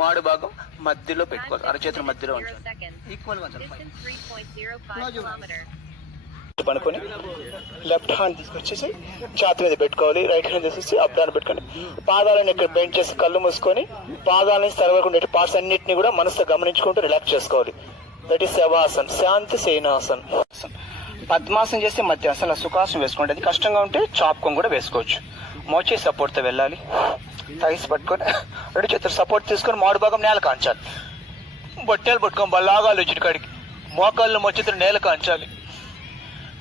మాడు భాగం మధ్యలో పెట్టుకోవాలి, అరచేతుల మధ్యలో ఉంచాలి, ఈక్వల్గా ఉంచాలి. పనుకొని లెఫ్ట్ హ్యాండ్ తీసుకొచ్చేసి ఛాతి మీద పెట్టుకోవాలి, రైట్ హ్యాండ్ తీసేసి అప్డాన్ పెట్టుకొని పాదాలను ఇక్కడ బెండ్ చేసి కళ్ళు మూసుకొని పాదాలని సర్వకు ఉండే పార్ట్స్ అన్నింటినీ కూడా మనసుతో గమనించుకుంటూ రిలాక్స్ చేసుకోవాలి. దట్ ఈస్ శవాసన్, శాంతి సేనాసన్. పద్మాసనం చేస్తే మధ్యాసనం, సుఖాసనం వేసుకోండి. అది కష్టంగా ఉంటే చాప్కం కూడా వేసుకోవచ్చు. మోచే సపోర్ట్తో వెళ్ళాలి. థైస్ పట్టుకొని రెండు చేతులు సపోర్ట్ తీసుకొని మాడు భాగం నేల కాంచాలి. బొట్టెలు పట్టుకొని బల్లాగాలు వచ్చిన కాడికి మోకాళ్ళు మోచేతులు నేల కాంచాలి.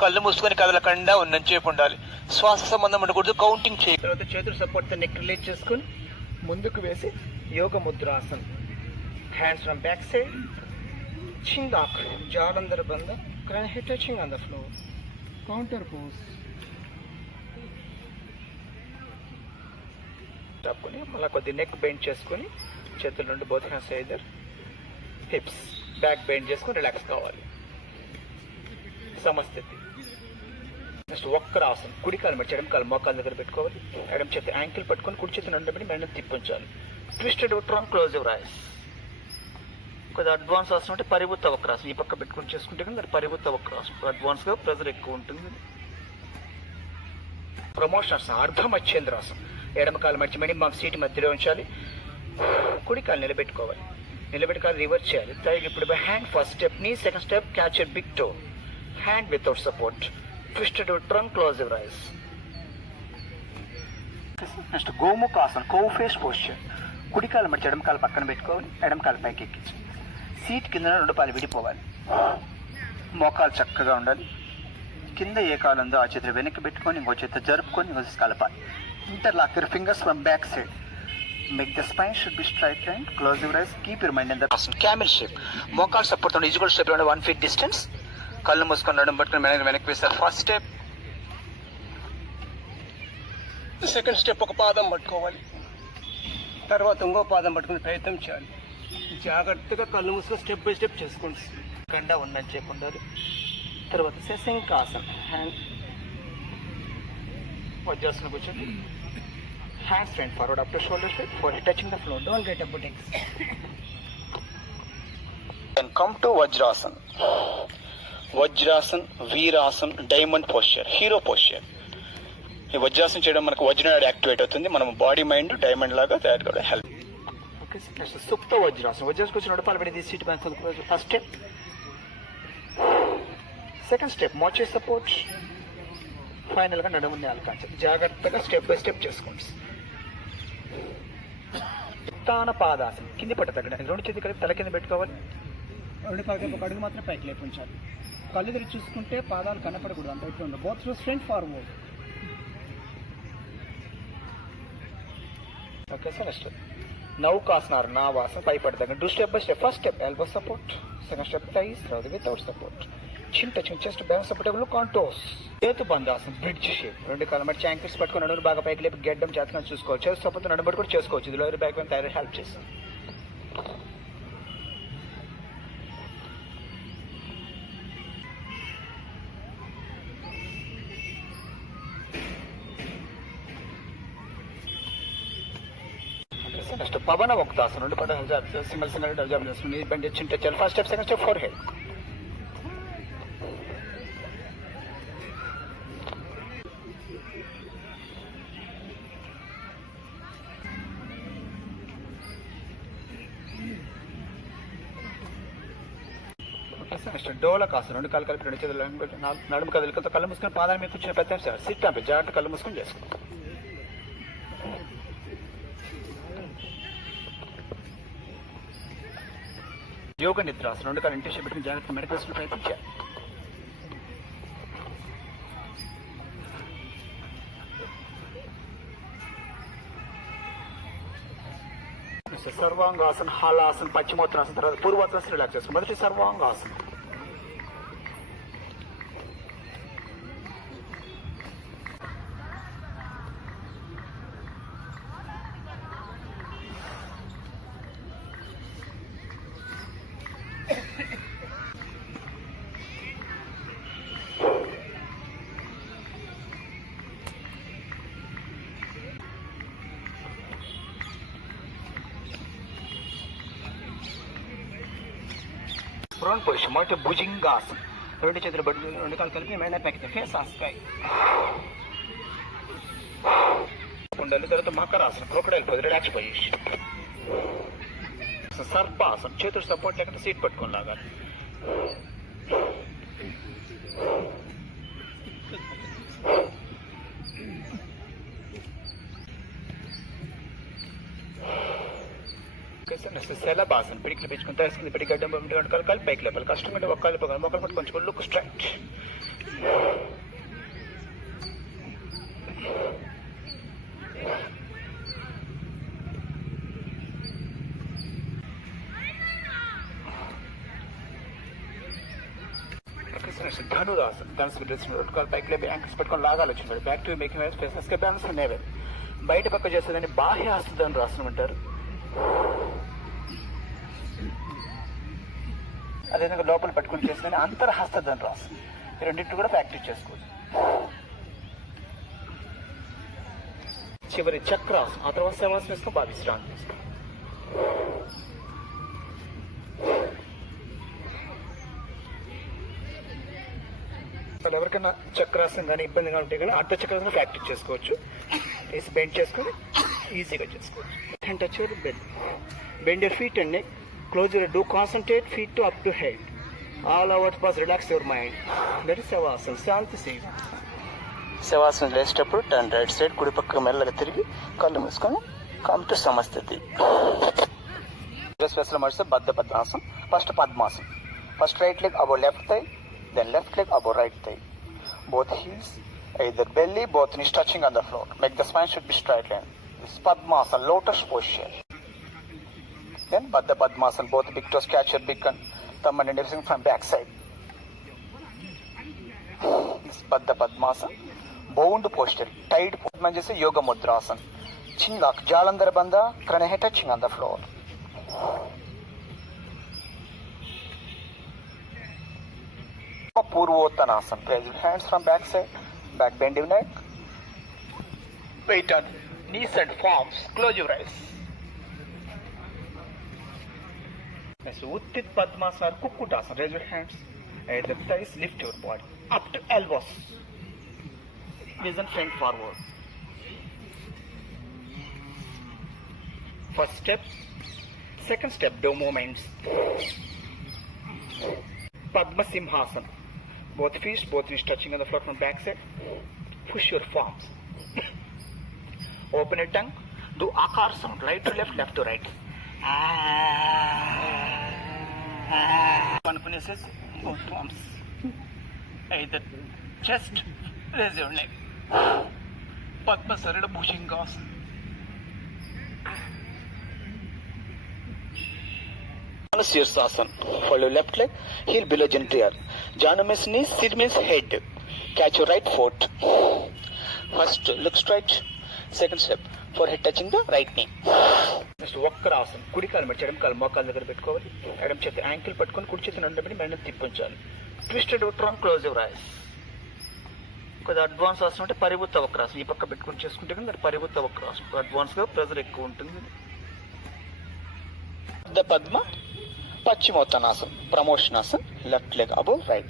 కళ్ళు మూసుకొని కదలకుండా ఉన్నంచేపు ఉండాలి. శ్వాస సంబంధం ఉండకూడదు, కౌంటింగ్ చేయాలి. తర్వాత చేతులు సపోర్ట్తో నెక్ రిలీజ్ చేసుకొని ముందుకు వేసి యోగ ముద్రాసన్. Hands from back side, chin lock, jaw under bandha, crown head touching on the floor. Counter pose. తప్పుకొని మళ్ళీ కొద్ది నెక్ బెండ్ చేసుకొని చేతులు నుండి both hands either hips back bend చేసుకొని రిలాక్స్ కావాలి. సమస్థితి. నెక్స్ట్ వక్రాసనం. కుడి కాలు మెడ ఎడమ కాలు మోకాలు దగ్గర పెట్టుకోవాలి. ఎడమ చేతి యాంకిల్ పట్టుకొని కుడి చేతి నుండి మెడని తిప్పించాలి. Twisted trunk, close your eyes. కొద్దిగా అడ్వాన్స్ ఆసనం అంటే పరిభూత వక్రాసనం. ఈ పక్క పెట్టుకుని చేసుకుంటే కానీ అది పరిభూత వక్రాసనం. అడ్వాన్స్గా ప్రెజర్ ఎక్కువ ఉంటుంది. ప్రమోషనాసనం, అర్ధమచ్చేంద్రాసనం. ఎడమ కాలు మధ్య మినిమం సీట్ మధ్యలో ఉంచాలి. కుడి కాలు నిలబెట్టుకోవాలి. నిలబెట్టి కాలు రివర్స్ చేయాలి. ఇప్పుడు hand first step, knee second step, catch your big toe. Hand without support. Twisted trunk, close your eyes. Next గోముఖాసనం, కో ఫేస్ పోస్చర్. కుడి కాలు మధ్య ఎడమ కాలు పక్కన పెట్టుకోవాలి. ఎడమ కాలు పైకి ఎక్కించి సీట్ కింద రెండు పాలు విడిపోవాలి. మోకాలు చక్కగా ఉండాలి. కింద ఏ కాలు ఉందో ఆ చేతులు వెనక్కి పెట్టుకొని ఇంకో చేత జరుపుకొని ఇంకో కలపాలి. Interlock your fingers from back side. Make the spine should be straight and close your eyes. Keep your mind in the camel shape. మోకాలు సపోర్ట్ ఉండే ఈజ్వల్ స్టెప్ 1 feet డిస్టెన్స్. కళ్ళు మూసుకొని నడుము పట్టుకొని వెనక్కి వేస్తారు. First step. సెకండ్ స్టెప్ ఒక పాదం పట్టుకోవాలి. తర్వాత ఇంకో పాదం పట్టుకుని ప్రయత్నం చేయాలి. జాగ్రత్తగా కళ్ళు మూసుకొని స్టెప్ బై స్టెప్ చేసుకోండి. కండ ఉందని చెప్పండి. తర్వాత శశంకాసన్. హ్యాండ్ వజ్రాసనం కూర్చోండి. Hands front forward up to shoulder straight, fore touching the floor, don't get up buttocks. Then come to వజ్రాసన్. వజ్రాసన్, వీరాసన్, డైమండ్ పోస్చర్, హీరో పోస్చర్. ఈ వజ్రాసనం చేయడం మనకు వజ్రనాడి యాక్టివేట్ అవుతుంది. మనం బాడీ మైండ్ డైమండ్ లాగా తయారు కావడం help. Okay. Okay, so next Supta Vajrasana. Vajrasana kuchhi nadu palpedi seat pine first step. Second step moche support. Final గా నడుముని ఆల్కాంచాలి. జాగ్రత్తగా స్టెప్ బై స్టెప్ చేసుకోండి. ఉత్తాన పాదాసనం. కింది పట్ట తగ్గడానికి 2 చేతులు కలిపి తల కింద పెట్టుకోవాలి. 2 కాళ్ళకి ఒక అడుగు మాత్రం పైకి లేపి ఉంచాలి. కళ్ళు తెరిచి చూసుకుంటే పాదాలు కనపడకూడదు, అంత ఎట్లా ఉండదు. Both shoes front forward. Okay sir, next నౌకాసనారు నావాసన పై పట్ట తగ్గండి. 2 step by step. First step elbow support, second step thighs, తర్వాత without support. chin touching chest, balance supportable on toes. చేతు బంధాసనం, బ్రిడ్జ్ షేప్. 2 కాళ్ళ మధ్య యాంకిల్స్ పట్టుకొని నడుము బాగా పైకి లేపి గెడ్డం చేతగా చూసుకోవచ్చు. చేస్తు సపోర్ట్ నడుము కూడా చేసుకోవచ్చు. ఇది lower back pain thyroid help చేస్తుంది. నెక్స్ట్ పవన ముక్తాసనం. 2 పట్ల సింగిల్ అబ్జర్వ్ చేస్తుంది. బండి chin touch. First step, second step forehead. Next డోలకాసనం. 2 కాళ్ళు కలిపి 2 చేతులు నడుము కదలికలతో కళ్ళు మూసుకొని పాదాల మీద కూర్చుని ప్రత్యేక సిట్ పంపి జాగ్రత్త కళ్ళు మూసుకొని చేసుకోండి. యోగ నిద్రాసనం. 2 కాళ్ళు ఇంటి పెట్టుకుని జాగ్రత్త మెడకేసుకుని ప్రయత్నించాలి. సర్వాంగాసన్, హాలాసన్, పశ్చిమోత్తరాసన, తర్వాత పూర్వోత్తరాసన రిలాక్స్ చేసుకోండి. మొదటి సర్వాంగాసనం. Prone position. మొదటి భుజింగాసనం. 2 చేతులు బట్టి 2 కాళ్ళు కలిపి మెడ పైకి ఫేస్ ఆస్కాయ్ కుండలు. తర్వాత మకరాసనం, క్రోకడైల్ పోజ్, రిలాక్స్ పొజిషన్. సర్పాసనం. చేతులు సపోర్ట్ లేకుండా సీట్ పట్టుకొని లాగాలి. శలభాసనం. పిడికిలు పెంచుకుని తయారు పిడి గడ్డం 2 కాళ్ళు కలిపి పైకి లేపాలి. కష్టం కంటే ఒక కాళ్ళు మొక్కలు పట్టు కొంచెం లుక్ స్ట్రైట్. ధనురాసనం. ధనుసు 2 కాళ్ళు పైకి లేపి యాంకిల్స్ పట్టుకొని లాగాలి. వచ్చింది back to making face balance navel. బయట పక్క చేసేదాన్ని బాహ్య హస్త ధనురాసనం అంటారు. అదేవిధంగా లోపల పట్టుకుని చేసేదాన్ని అంతర్హస్త ధనురాసనం. ఈ రెండింటిని కూడా ప్రాక్టీస్ చేసుకోవచ్చు. చివరి చక్రాసనం. ఆ తర్వాత శవాసనం వేసుకొని బాగా విశ్రాంతి తీసుకో. ఎవరికైనా చక్రాసనం కానీ ఇబ్బందిగా ఉంటే కానీ అర్ధ చక్రాసనం ప్రాక్టీస్ చేసుకోవచ్చు. వేసి బెండ్ చేసుకొని ఈజీగా చేసుకోవచ్చు. And touch your bed. Bend your feet and neck. Close your do concentrate feet to up to head. All over pass, relax your mind. That is Savasana. Shanti save. Savasana లేచేటప్పుడు టర్న్ రైట్ సైడ్, కుడి పక్క మెల్లగా తిరిగి కళ్ళు మూసుకొని come to సమస్థితి. Special మర్స్ బద్ధ పద్మాసనం. ఫస్ట్ పద్మాసనం. First right leg above left thigh, then left leg above right thigh. Both heels, either belly, both knees touching on the floor. Make the spine should be straight line. This Padmasana, lotus posture. Then Baddha Padmasana, both big toes catch your big thumb and index from back side. This Baddha Padmasana, bound posture, tight posture. Just Yoga Mudrasana. Chin lock, Jalandhara Bandha, Kranihe touching on the floor. Purvottanasana. Raise your hands from back side, back bend your neck. Weight on knees and palms. Close your eyes. Next, Utthit Padmasana, Kukkutasana. Raise your hands. At the thighs, lift your body up to elbows. Vision front forward. First step, Second step, do movements. Padma Simhasana. Both feet touching on the floor from back side. Push your palms. Open your tongue. Do akar sound, right to left, left to right. One finishes, both palms. Either chest, raise your neck. Padma Sarada Bhujangasa. Sirsasana. Follow your left leg, heel below genital. Janu means knees, Sid means head. Catch your right foot. First, look straight. Second step, forehead touching the right knee. Next, Vakrasana. కుడి కాలు మెడ ఎడమ కాలు మోకాల దగ్గర పెట్టుకోవాలి. ఎడమ చేతి యాంకిల్ పట్టుకొని కుడి చేతిని ఉండబెట్టి మెడని తిప్పించాలి. Twisted trunk, close your eyes. కొద్దిగా అడ్వాన్స్ ఆసనం అంటే పరిభూత వక్రాసనం. ఈ పక్క పెట్టుకొని చేసుకుంటే కానీ అది పరిభూత వక్రాసనం. అడ్వాన్స్గా ప్రెజర్ ఎక్కువ ఉంటుంది. ద Padma Paschimottanasana, Pramoshanasana, left leg above right.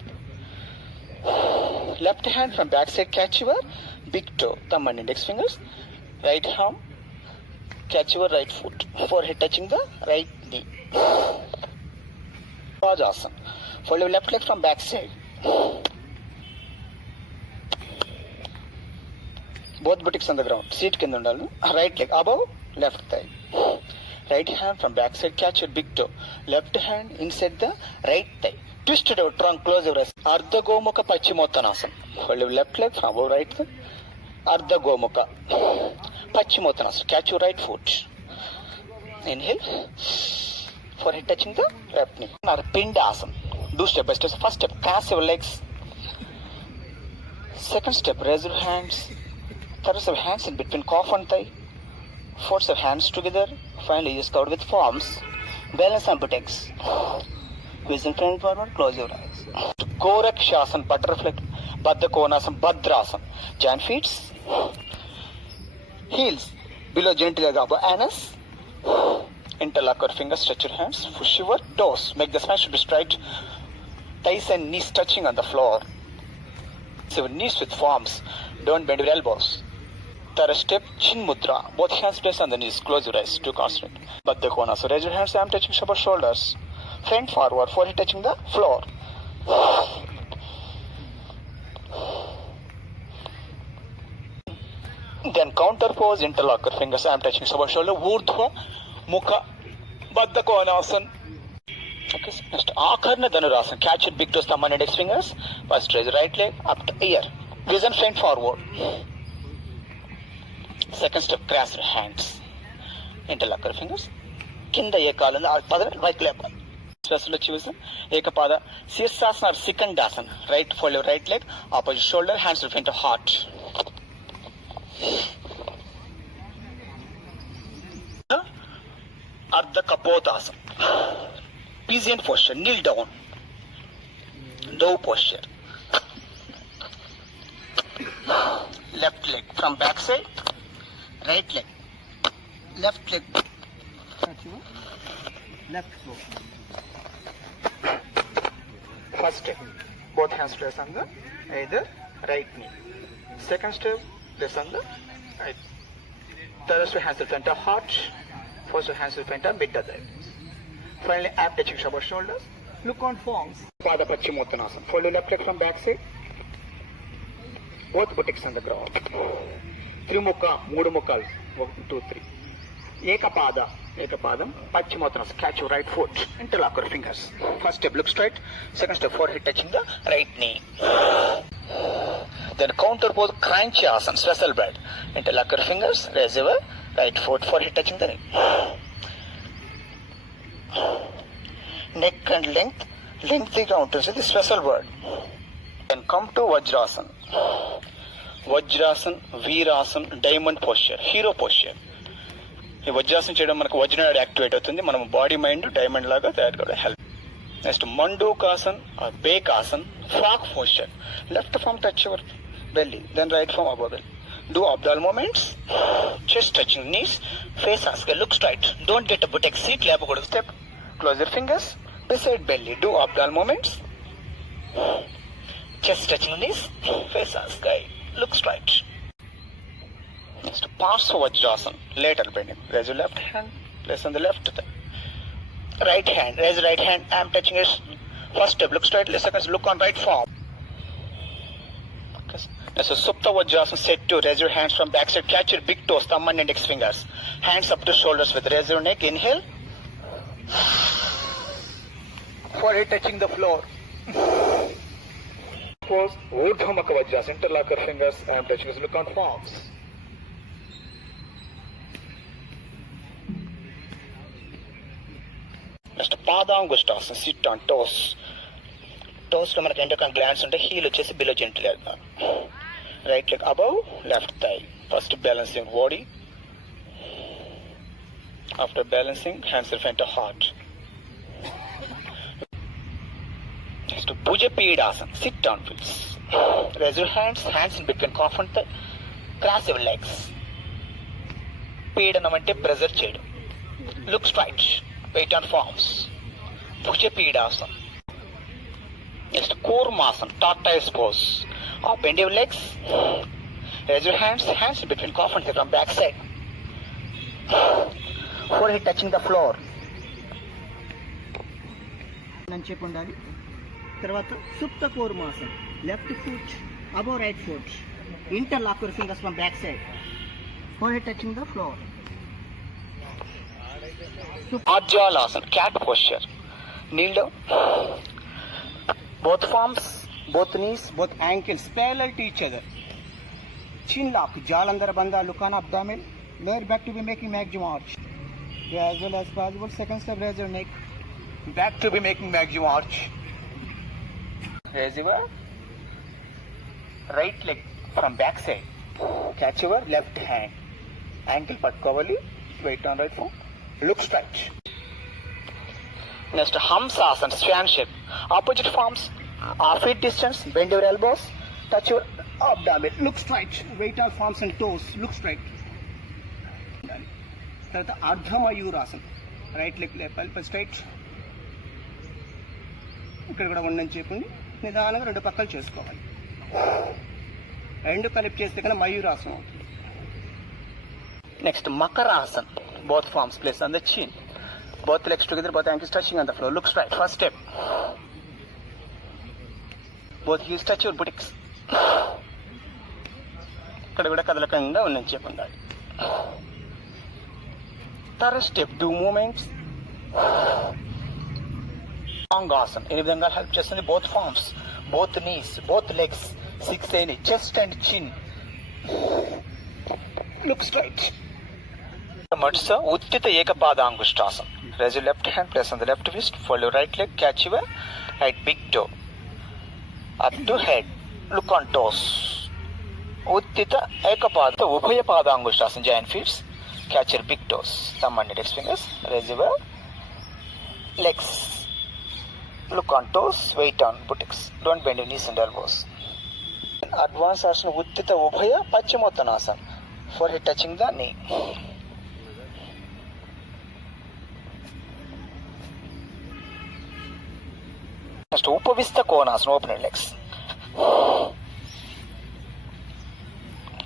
Left hand from back side, catch your big toe, thumb and index fingers. Right arm, catch your right foot. Forehead touching the right knee. Vajrasana. Follow your left leg from back side. Both buttocks on the ground. Seat kinda undalu. Right leg above, left thigh. Right hand from back side, catch your big toe. Left hand inside the right thigh. Twisted your trunk, close your eyes. Ardha Gomukha Paschimottanasana. Hold your left leg from above right thigh. Ardha Gomukha Paschimottanasana. Catch your right foot. Inhale. Forehead touching the left knee. Now Pindasana. Do step by step. First step, cross your legs. Second step, raise your hands. Third step, hands in between calf and thigh. Fourth step, hands together. Finally, use covered with palms. Balance on buttocks. Vision front forward, close your eyes. Gorakshasana, butterfly, Baddha Konasana, Bhadrasana. Giant feet. Heels below genital area above anus. Interlock your fingers, stretch your hands. Push your toes. Make the spine should be straight. Thighs and knees touching on the floor. So your knees with palms. Don't bend your elbows. Third step, Chin Mudra. Both hands placed on the knees. Close your eyes to concentrate. Baddha Konasana. Raise your hands, arm touching shoulder, shoulders. Front forward, forehead touching the floor. Then counter pose, interlock your fingers, arm touching shoulder, shoulder. Urdhva Mukha Baddha Konasana. Okay, next Akarna Dhanurasana. Catch your big toes, thumb and index fingers. First raise your right leg up to ear. Vision front forward. Second step, cross your hands. Interlock your fingers. Kinda Ekalanda or Pada, right leg. Special choose Ekapada, Sirsasana or Sikandasana. Right, follow right leg, opposite shoulder, hands in front of heart. Ardha Kapotasana. Pigeon posture, kneel down. Dove posture. Left leg from back side. Right leg, left leg, left foot. First step, both hands place on the either right knee. Second step, place on the right. Third step, hands in front of heart. Fourth step, hands in front of mid thigh. Finally, ab touching shoulder, shoulders. Look on forms. Pada Paschimottanasana. Follow left leg from back side. Both buttocks on the ground. Trimukha, Mudu Mukhal, 1, 2, 3. Ekapadam, Paschimottanasana. Catch your right foot. Interlock your fingers. First step, look straight. Second step, forehead touching the right knee. Then counter pose, Kranchasana, special bed. Interlock your fingers. Raise your right foot. Forehead touching the knee. Neck and lengthy counter. So this special word. Then come to Vajrasana. Vajrasana, Veerasana, diamond posture, hero posture. ఈ వజ్రాసనం చేయడం మనకు వజ్రనాడి యాక్టివేట్ అవుతుంది. మనం body mind diamond లాగా తయారు కూడా హెల్ప్. నెక్స్ట్ మండూకాసన్, బేకాసన్, frog posture. Left palm touch your belly, then right from above belly. Do abdominal movements, chest touching knees, face ask, look straight. Don't get a buttocks seat, lap go to step. Close your fingers beside belly. Do abdominal movements, chest touching knees, face ask, look straight. Next, Parsva Vajrasana, lateral bending. Raise your left hand, place on the left thigh. Right hand, raise right hand. I am touching his first step. Look straightly. Second, look on right form. Okay. So Supta Vajrasana set 2. Raise your hands from backside. Catch your big toes, thumb and index fingers. Hands up to shoulders with raise your neck. Inhale. Forehead touching the floor. Pose Urdhva Mukha Vajrasana. Interlock your fingers. I am touching his look on forms. Next పాదాంగుష్టాసన sit on toes. Toes లో మనకి endocrine glands ఉంటాయి. Heel వచ్చేసి below gentle వెళ్తాను. Right leg above left thigh. First balancing body. After balancing hands in front of heart. Next భుజపీడాసన sit on heels. Raise your hands in between calf and thigh. Cross your legs. పీడనం అంటే pressure చేయడం. Look straight. Weight on forms. Bhujapidasana. Next, Kurmasana, tortoise pose. Bend your legs. Raise your hands between calf and thigh from back side. Forehead touching the floor. చెప్పి ఉండాలి. తర్వాత సుప్త కూర్మాసన. Left foot above right foot. Interlock your fingers from back side. Forehead touching the floor. Adyalasana, cat posture. Kneel down. Both palms, both knees, both ankles parallel to each other. Chin lock, jalandhar bandha, look on abdomen. Lower back to be making maximum arch. As well as possible. Second step, raise your neck. Back to be making maximum arch. Raise your right leg from back side. Catch your left hand. Ankle patkovali. Weight on right foot. Look straight. Next, Hamsasana, swan shape. Opposite forms, feet distance. Bend your elbows. Touch your abdomen. Look straight. Weight on forms and toes. Look straight. తర్వాత అర్ధమయూరాసన. Right leg left straight. ఇక్కడ కూడా ఉండని చెప్పండి. నిదానంగా రెండు పక్కలు చేసుకోవాలి. రెండు కలిపి చేస్తే కన్నా మయూరాసనం అవుతుంది. నెక్స్ట్ Makarasana. Both forms placed on the chin. Both legs together, both ankles touching on the floor. Look straight. First step. Both heels touch your buttocks. ఇక్కడ కూడా కదలకంగా ఉన్నని చెప్పండి. Third step. Do movements. అంగాసన. ఈ విధంగా హెల్ప్ చేస్తుంది. Both palms, both knees, both legs. 6 అయినాయి. Chest and chin. Look straight. Matsa Uttita Ekapadangushtasana. Raise your left hand, place on the left wrist. Fold your right leg, catch your right big toe. Up to head. Look on toes. Uttita Ekapada Ubhaya Padangushtasana. Giant feet. Catch your big toes. Thumb and index fingers. Raise your legs. Look on toes. Weight on buttocks. Don't bend your knees and elbows. Advanced asana Uttita Ubhaya Paschimottanasana. Forehead touching the knee. Next, Upavista Konasana, open your legs.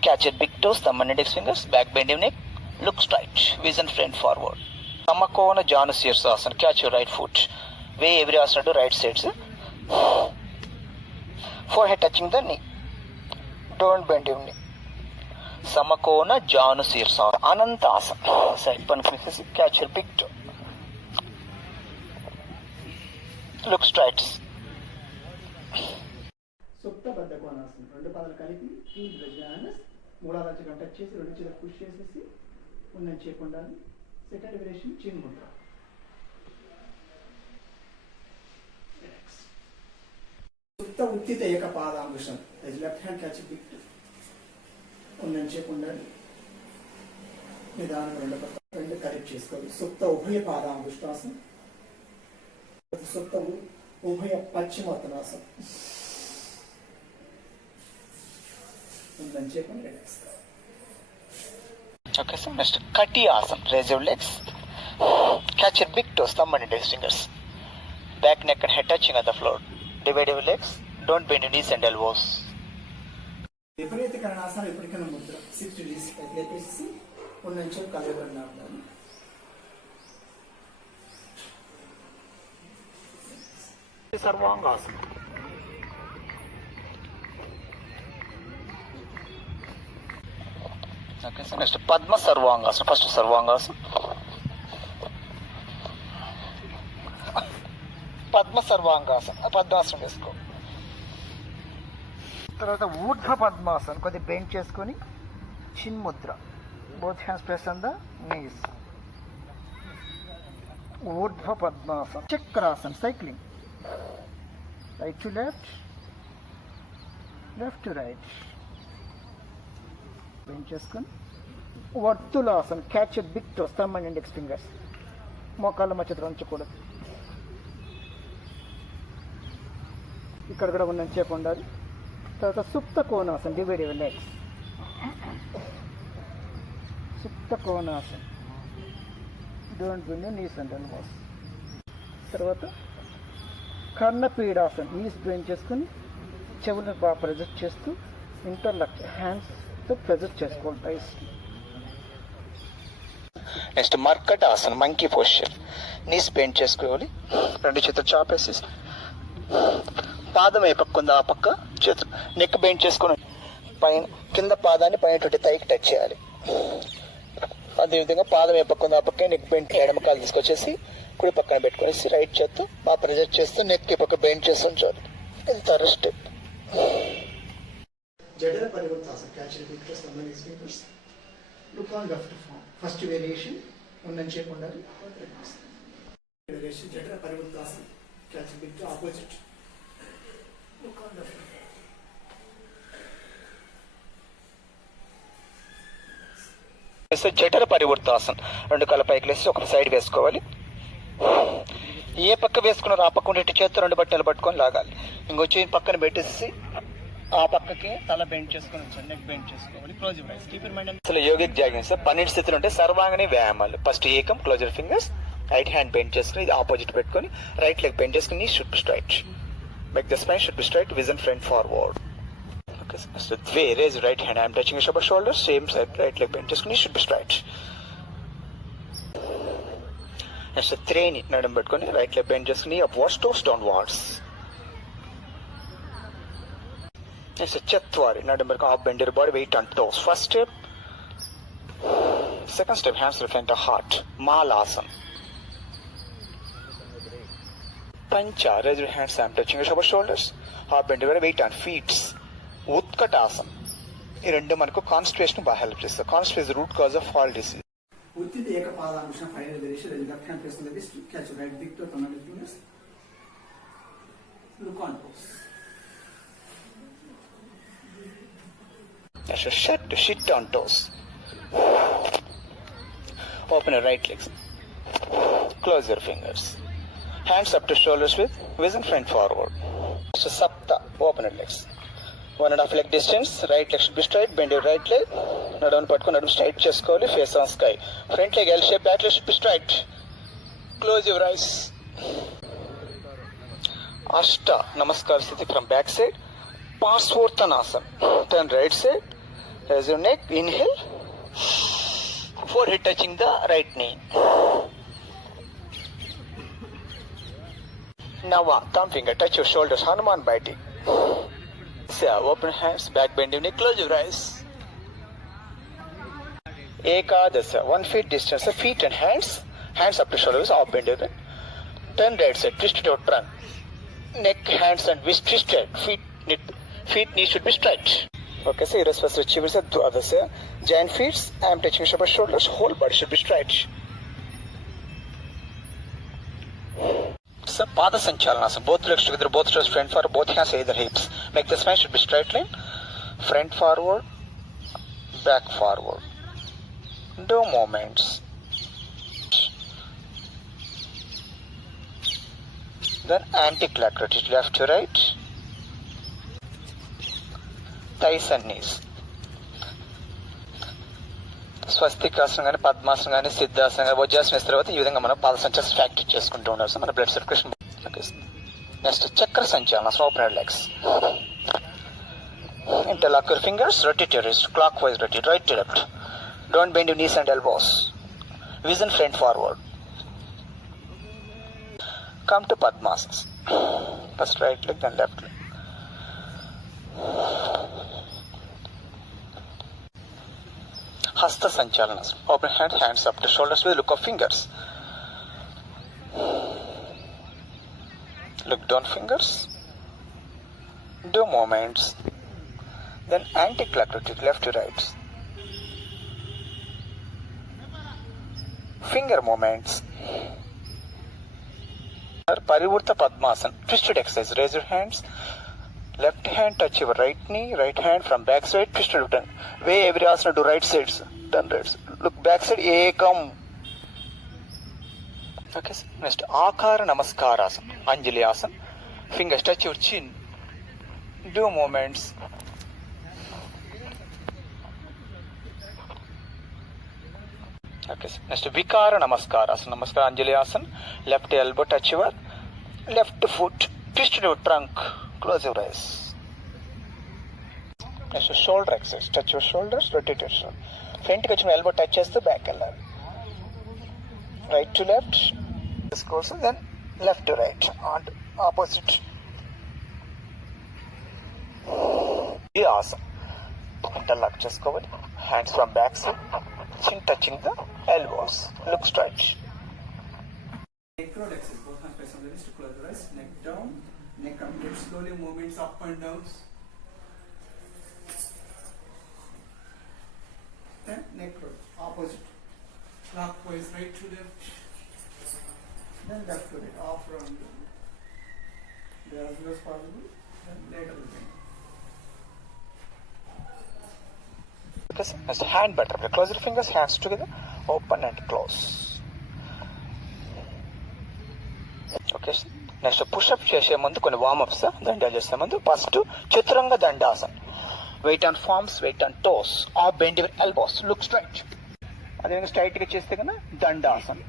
Catch your big toes, thumb and index fingers, back bend your neck, look straight, vision front forward. Samakona Janu Sirsasana, catch your right foot. Weigh every asana to right sides. Forehead touching the knee. Don't bend your knee. Samakona Janu Sirsasana, Anantasana. Side pan fingers, catch your big toe. Look straight. సుప్త బద్ధ కోణాసనం. రెండు పాదాలు కలిపి మూడవ రచకం టచ్ చేసి రెండు చేతులు పుష్ చేసేసి ఉన్నది చేయకుండా సెకండ్ వేరియేషన్ చిన్ ముద్ర. సుప్త ఉత్తిత ఏక పాదాంగుషం. లెఫ్ట్ హ్యాండ్ క్యాచ్ బిగ్ ఉన్నది చేయకుండా నిదానంగా రెండు కలిపి చేసుకోవాలి. సుప్త ఉభయ పాదాంగుష్టాసనం. సుప్త ఉభయ పశ్చిమోత్తనాసనం. Okay, so next Kati Asana. Raise your legs. Catch your big toes, thumb and index fingers. Back, neck and head touching on the floor. Divide your legs. Don't bend your knees and elbows. విపరీత కరణాసనం. ఎప్పటికైనా ముద్ర 6 degrees లేపేసి ఉన్నంచో కలగబడిన Sarvangasana. Okay, so next Padma Sarvangasana. First Sarvangasana. Padma సర్వాంగాసన పద్మాసనం వేసుకో. తర్వాత ఊర్ధ్వ పద్మాసనం కొద్దిగా బెండ్ చేసుకొని చిన్ముద్ర, both hands press on the knees. ఊర్ధ్వ పద్మాసనం. చక్రాసనం, cycling, right to left, left to right, bend చేసుకొని. వర్తులాసనం, catch a big toes, thumb and index fingers, మోకాళ్ళ మధ్య ఉంచకూడదు, ఇక్కడ కూడా ఉన్నంతసేపు ఉండాలి. తర్వాత సుప్త కోణాసనం, డివైడ్ యువర్ లెగ్స్. సుప్త కోణాసనం, don't bend your knees and elbows. తర్వాత కర్ణపీడాసనం, నీస్ బెండ్ చేసుకుని చెవులను బాగా ప్రెజెంట్ చేస్తూ ఇంటర్లాక్ హ్యాండ్స్తో ప్రెజెంట్ చేసుకోవాలి రైస్. నెక్స్ట్ మర్కటాసనం, మంకీ పోస్చర్. నీస్ బెండ్ చేసుకోవాలి, రెండు చేతులు చాపేసి పాదం ఏ పక్క ఉందో ఆ పక్క చేతులు నెక్ బెండ్ చేసుకుని పైన కింద పాదాన్ని పైన థైకి టచ్ చేయాలి. అదేవిధంగా పాదం ఏ పక్క ఉందో ఆ పక్క నెక్ బెండ్, ఎడమ కాలు తీసుకొచ్చేసి కుడి పక్కన పెట్టుకునేసి రైట్ చేత్తో బాగా ప్రెజర్ చేస్తూ నెక్ ఈ పక్క బెండ్ చేస్తూ ఉంచాలి. ఇది థర్డ్ స్టెప్. జడల పరివర్తాసన, catch the big toes, thumb and index fingers, look on left palm. First variation ఉన్నంతసేపు ఉండాలి. వేరియేషన్ జడల పరివర్తాసన, catch the big toes, opposite. జఠర పరివర్తాసన, రెండు కాళ్ళ పైకి లేసి ఒక సైడ్ వేసుకోవాలి. ఏ పక్క వేసుకున్నారో ఆ పక్క ఉండే చేత్తో రెండు బట్టలు పట్టుకొని లాగాలి. ఇంకొచ్చి పక్కన పెట్టేసి ఆ పక్కకి తల బెండ్ చేసుకుని ఉంచండి, నెక్ బెండ్ చేసుకోవాలి. Close your eyes, keep in mind. అసలు యోగిక్ జాగింగ్స్ 12 స్థితులు ఉంటాయి. సర్వాంగని వ్యాయామాలు. ఫస్ట్ ఏకం, close your fingers, right hand bend చేసుకుని ఇది ఆపోజిట్ పెట్టుకొని రైట్ లెగ్ బెండ్ చేసుకుని should be straight. Make the spine should be straight, vision front forward. Okay, so way, raise your right hand. I am touching your upper shoulder, same side, right leg bend. Just knee should be straight. Next, train it. Nadam petkoni, right leg bend. Just knee upwards, toes downwards. Next, chatwari. Nadam petkoni, up bend your body, weight on toes. First step. Second step, hands to the front of heart. Malasana. Pancha, raise your hands, I am touching your upper shoulders. Half bend your weight on feet. Utkatasana. ఈ రెండు మనకు కాన్స్టిపేషన్ బాగా help చేస్తాయి. Constipation root cause of all disease. ఉత్తిత ఏకపాదాంశం, final variation, left hand press on the wrist, catch right big toe, thumb and index fingers, look on toes. Sit on toes. Open your right legs. Close your fingers. Hands up to shoulders with vision front forward. So Sapta, open your legs. 1.5 leg distance, right leg should be straight, bend your right leg. Nadam pattukoni nadam straight చేసుకోవాలి, face on sky. Front leg L shape, back leg should be straight. Close your eyes. Ashta Namaskar Sthiti from back side. Parsvarthanasana. Turn right side. Raise your neck, inhale. Forehead touching the right knee. Nava, thumb finger, touch your shoulders, Hanuman biting. Open hands, back bend your knee, close your eyes. Ekadasa, 1 feet distance, feet and hands. Hands up to shoulders, up bend your knee. Turn right side, twist it out, turn. Neck, hands and wrist twisted. Feet, knees should be straight. Okay, so irrespective of achievers, others, giant feet, I am touching your shoulders, whole body should be straight. So, Pada Sanchalanasana, both legs together, both toes front forward, both hands either hips. Make the spine should be straight line, front forward, back forward. Do movements. Then anti-clockwise, left to right. Thighs and knees. స్వస్తికాసనం కానీ పద్మాసనం కానీ సిద్ధాసనం కానీ వజ్రాసనం వేసిన తర్వాత ఈ విధంగా మనం పాద సంచాలనం ప్రాక్టీస్ చేసుకుంటూ ఉండాలి. మన బ్లడ్ సర్క్యులేషన్. నెక్స్ట్ చక్ర సంచాలనం, open legs. Interlock your fingers, rotate your wrist, clockwise rotate, right to left. Don't bend your knees and elbows. Vision front forward. Come to Padmasana. First right leg, then left leg. Hasta Sanchalana. Open hand, hands up to shoulders with look of fingers. Look down fingers. Do movements. Then anti-clockwise, left to right. Finger movements. Parivurta Padmasana. Twisted exercise. Raise your hands. Left hand touch your right knee. Right hand from back side. Twisted turn. Way every asana do right sides. Turn right. Look back side. Ekam. Okay. Next. Akara Namaskarasana. Anjali Asana. Fingers touch your chin. Do movements. Okay. Next. Vikara Namaskarasana. Namaskar Anjali Asana. Left elbow touch your left foot. Twist your trunk. Close your eyes. Next. Shoulder exercise. Touch your shoulders. Rotate your shoulder. Front ki elbow touches the back elbow. Right to left. This goes then left to right. And opposite. ఈ ఆసన ఇంటర్లాక్ చేసుకోవాలి. Hands from back side, chin touching the elbows. Look straight. Neck roll exercise. Both hands press on the wrist to close the eyes. Neck down, neck up. Get slowly movements up and down. Then neck roll. Opposite. Clockwise, right to left. Then left to right. Off round. There as much as possible. Then lateral bend. Next, hand butterfly. Close your fingers, hands together, open and close. Okay. Next, push-up చేసే ముందు కొన్ని వార్మప్స్ దండాలు చేసే ముందు first చతురంగ దండాసన్. Weight on palms, weight on toes, or bend your elbows, look straight. అదేవిధంగా straight గా చేస్తే కన్నా దండాసన్.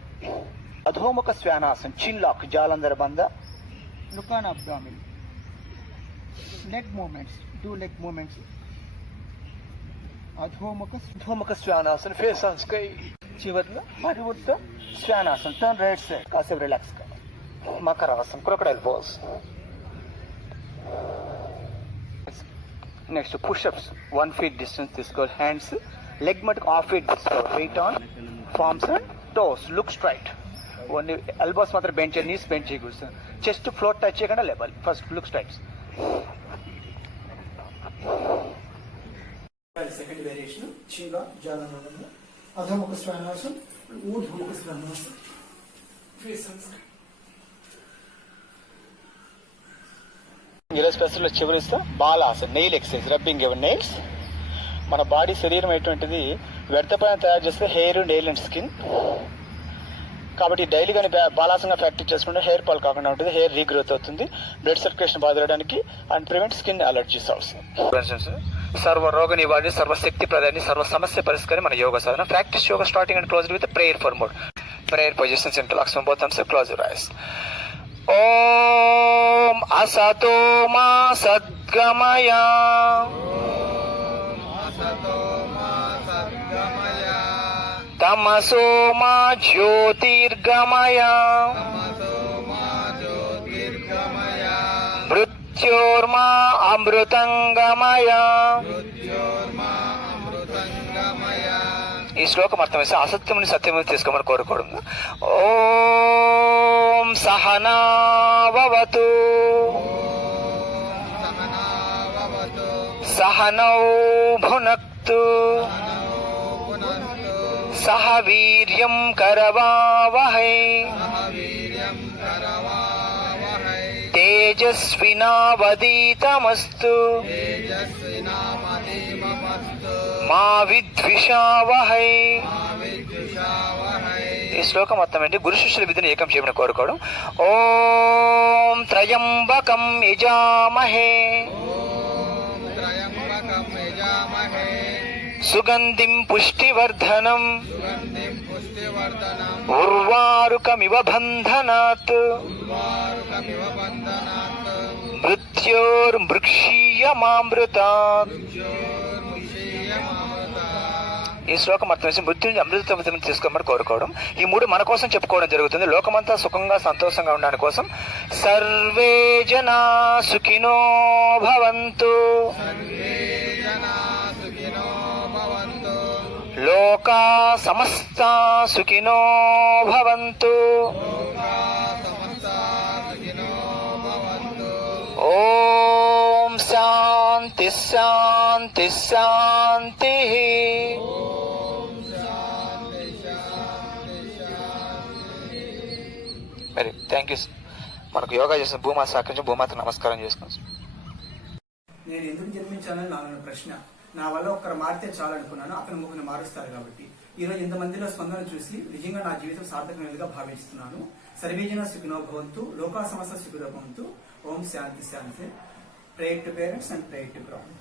అధోముఖ శ్వానాసన్, చిన్ లాక్, జాలంధర బంధ, look on abdomen. Leg movements, do leg movements. అధోముఖ శ్వానాసన్, ఫేస్ ఆన్ స్కై. చివరిలో పరివృత్త శ్వానాసన్, టర్న్ రైట్ సైడ్, కాసేపు రిలాక్స్ గా. మకరాసన్, crocodile pose. Next pushups, 1 feet distance తీసుకోవాలి. హ్యాండ్స్ లెగ్ మటుకు 1/2 feet తీసుకోవాలి. Weight on palms and toes, look straight. Only elbows మాత్రం బెంచ్ చేయాలి, నీస్ బెంచ్ చేయకూడదు. చెస్ట్ ఫ్లోర్ టచ్ చేయకుండా level. First look straight. Second variation చీల జాలనంద, అధోముఖ శ్వానాసన్, ఊర్ధ్వముఖ శ్వానాసన్, ఫేస్ ఆన్ స్కై. ఈరోజు స్పెషల్ చివరిస్తా బాలాసన్, nail exercise, rubbing your nails. మన బాడీ శరీరం ఎటువంటిది వ్యర్థపైన తయారు చేస్తే హెయిర్, నెయిల్ అండ్ స్కిన్. కాబట్టి డైలీ కానీ బాలాసంగా ప్రాక్టీస్ చేసుకుంటే హెయిర్ ఫాల్ కాకుండా ఉంటుంది, హెయిర్ రీగ్రోత్ అవుతుంది, బ్లడ్ సర్క్యులేషన్ బాధపడడానికి and prevent skin allergies also. సర్వ రోగ నివారణ, సర్వశక్తి ప్రదాని, సర్వ సమస్య పరిష్కారం మన యోగ సాధన. Practice yoga starting and close with prayer for mode. Prayer positions interlocks from both arms. Close your eyes. ఓం అసతో మా సద్గమయ, తమసో మా జ్యోతిర్గమయ, మృత్యోర్మా అమృతంగమయ. ఈ శ్లోకం అర్థం వేస్తే అసత్యముని సత్యముని తీసుకోమని కోరుకోవడం. ఓం సహనావతు సహనౌ భునక్తు సహ వీర్యం కరవావహై తేజస్వినావదీతమస్తు మా విద్విషావహై. ఈ శ్లోకం మొత్తం ఏంటి? గురు శిష్యుల విధిని ఏకం చేయమని కోరుకోవడం. ఓం త్రయంబకం యజామహే సుగంధిం పుష్టివర్ధనం ఉర్వారుకమివ బంధనాత్ మృత్యోర్మృక్షీయమామృతాత్. ఈ శ్లోకం అర్థం చేసి మృత్యుంజయ అమృతం తీసుకోమని కోరుకోవడం. ఈ 3 మన కోసం చెప్పుకోవడం జరుగుతుంది. లోకమంతా సుఖంగా సంతోషంగా ఉండడానికి కోసం. సర్వే జనా సుఖినో భవంతు, లోకా సమస్తా సుఖినో భవంతు. ఓం శాంతి శాంతి శాంతి. మరి థ్యాంక్ యూ. మనకు యోగా చేసిన భూమాత సహకరించి భూమాత నమస్కారం చేసుకున్నాం. నేను ఎందుకు జన్మించానని నా ప్రశ్న. నా వల్ల ఒక్కరు మారితే చాలు అనుకున్నాను. అతను ముగ్గురు మారుస్తారు కాబట్టి ఈ రోజు ఇంతమందిలో స్పందన చూసి నిజంగా నా జీవితం సార్థకమైనదిగా భావిస్తున్నాను. సర్వేజన సుఖినో భవంతు, లోకా సమస్త సుఖినో భవంతు. ఓం శాంతి శాంతి. Pray to parents and pray to ground.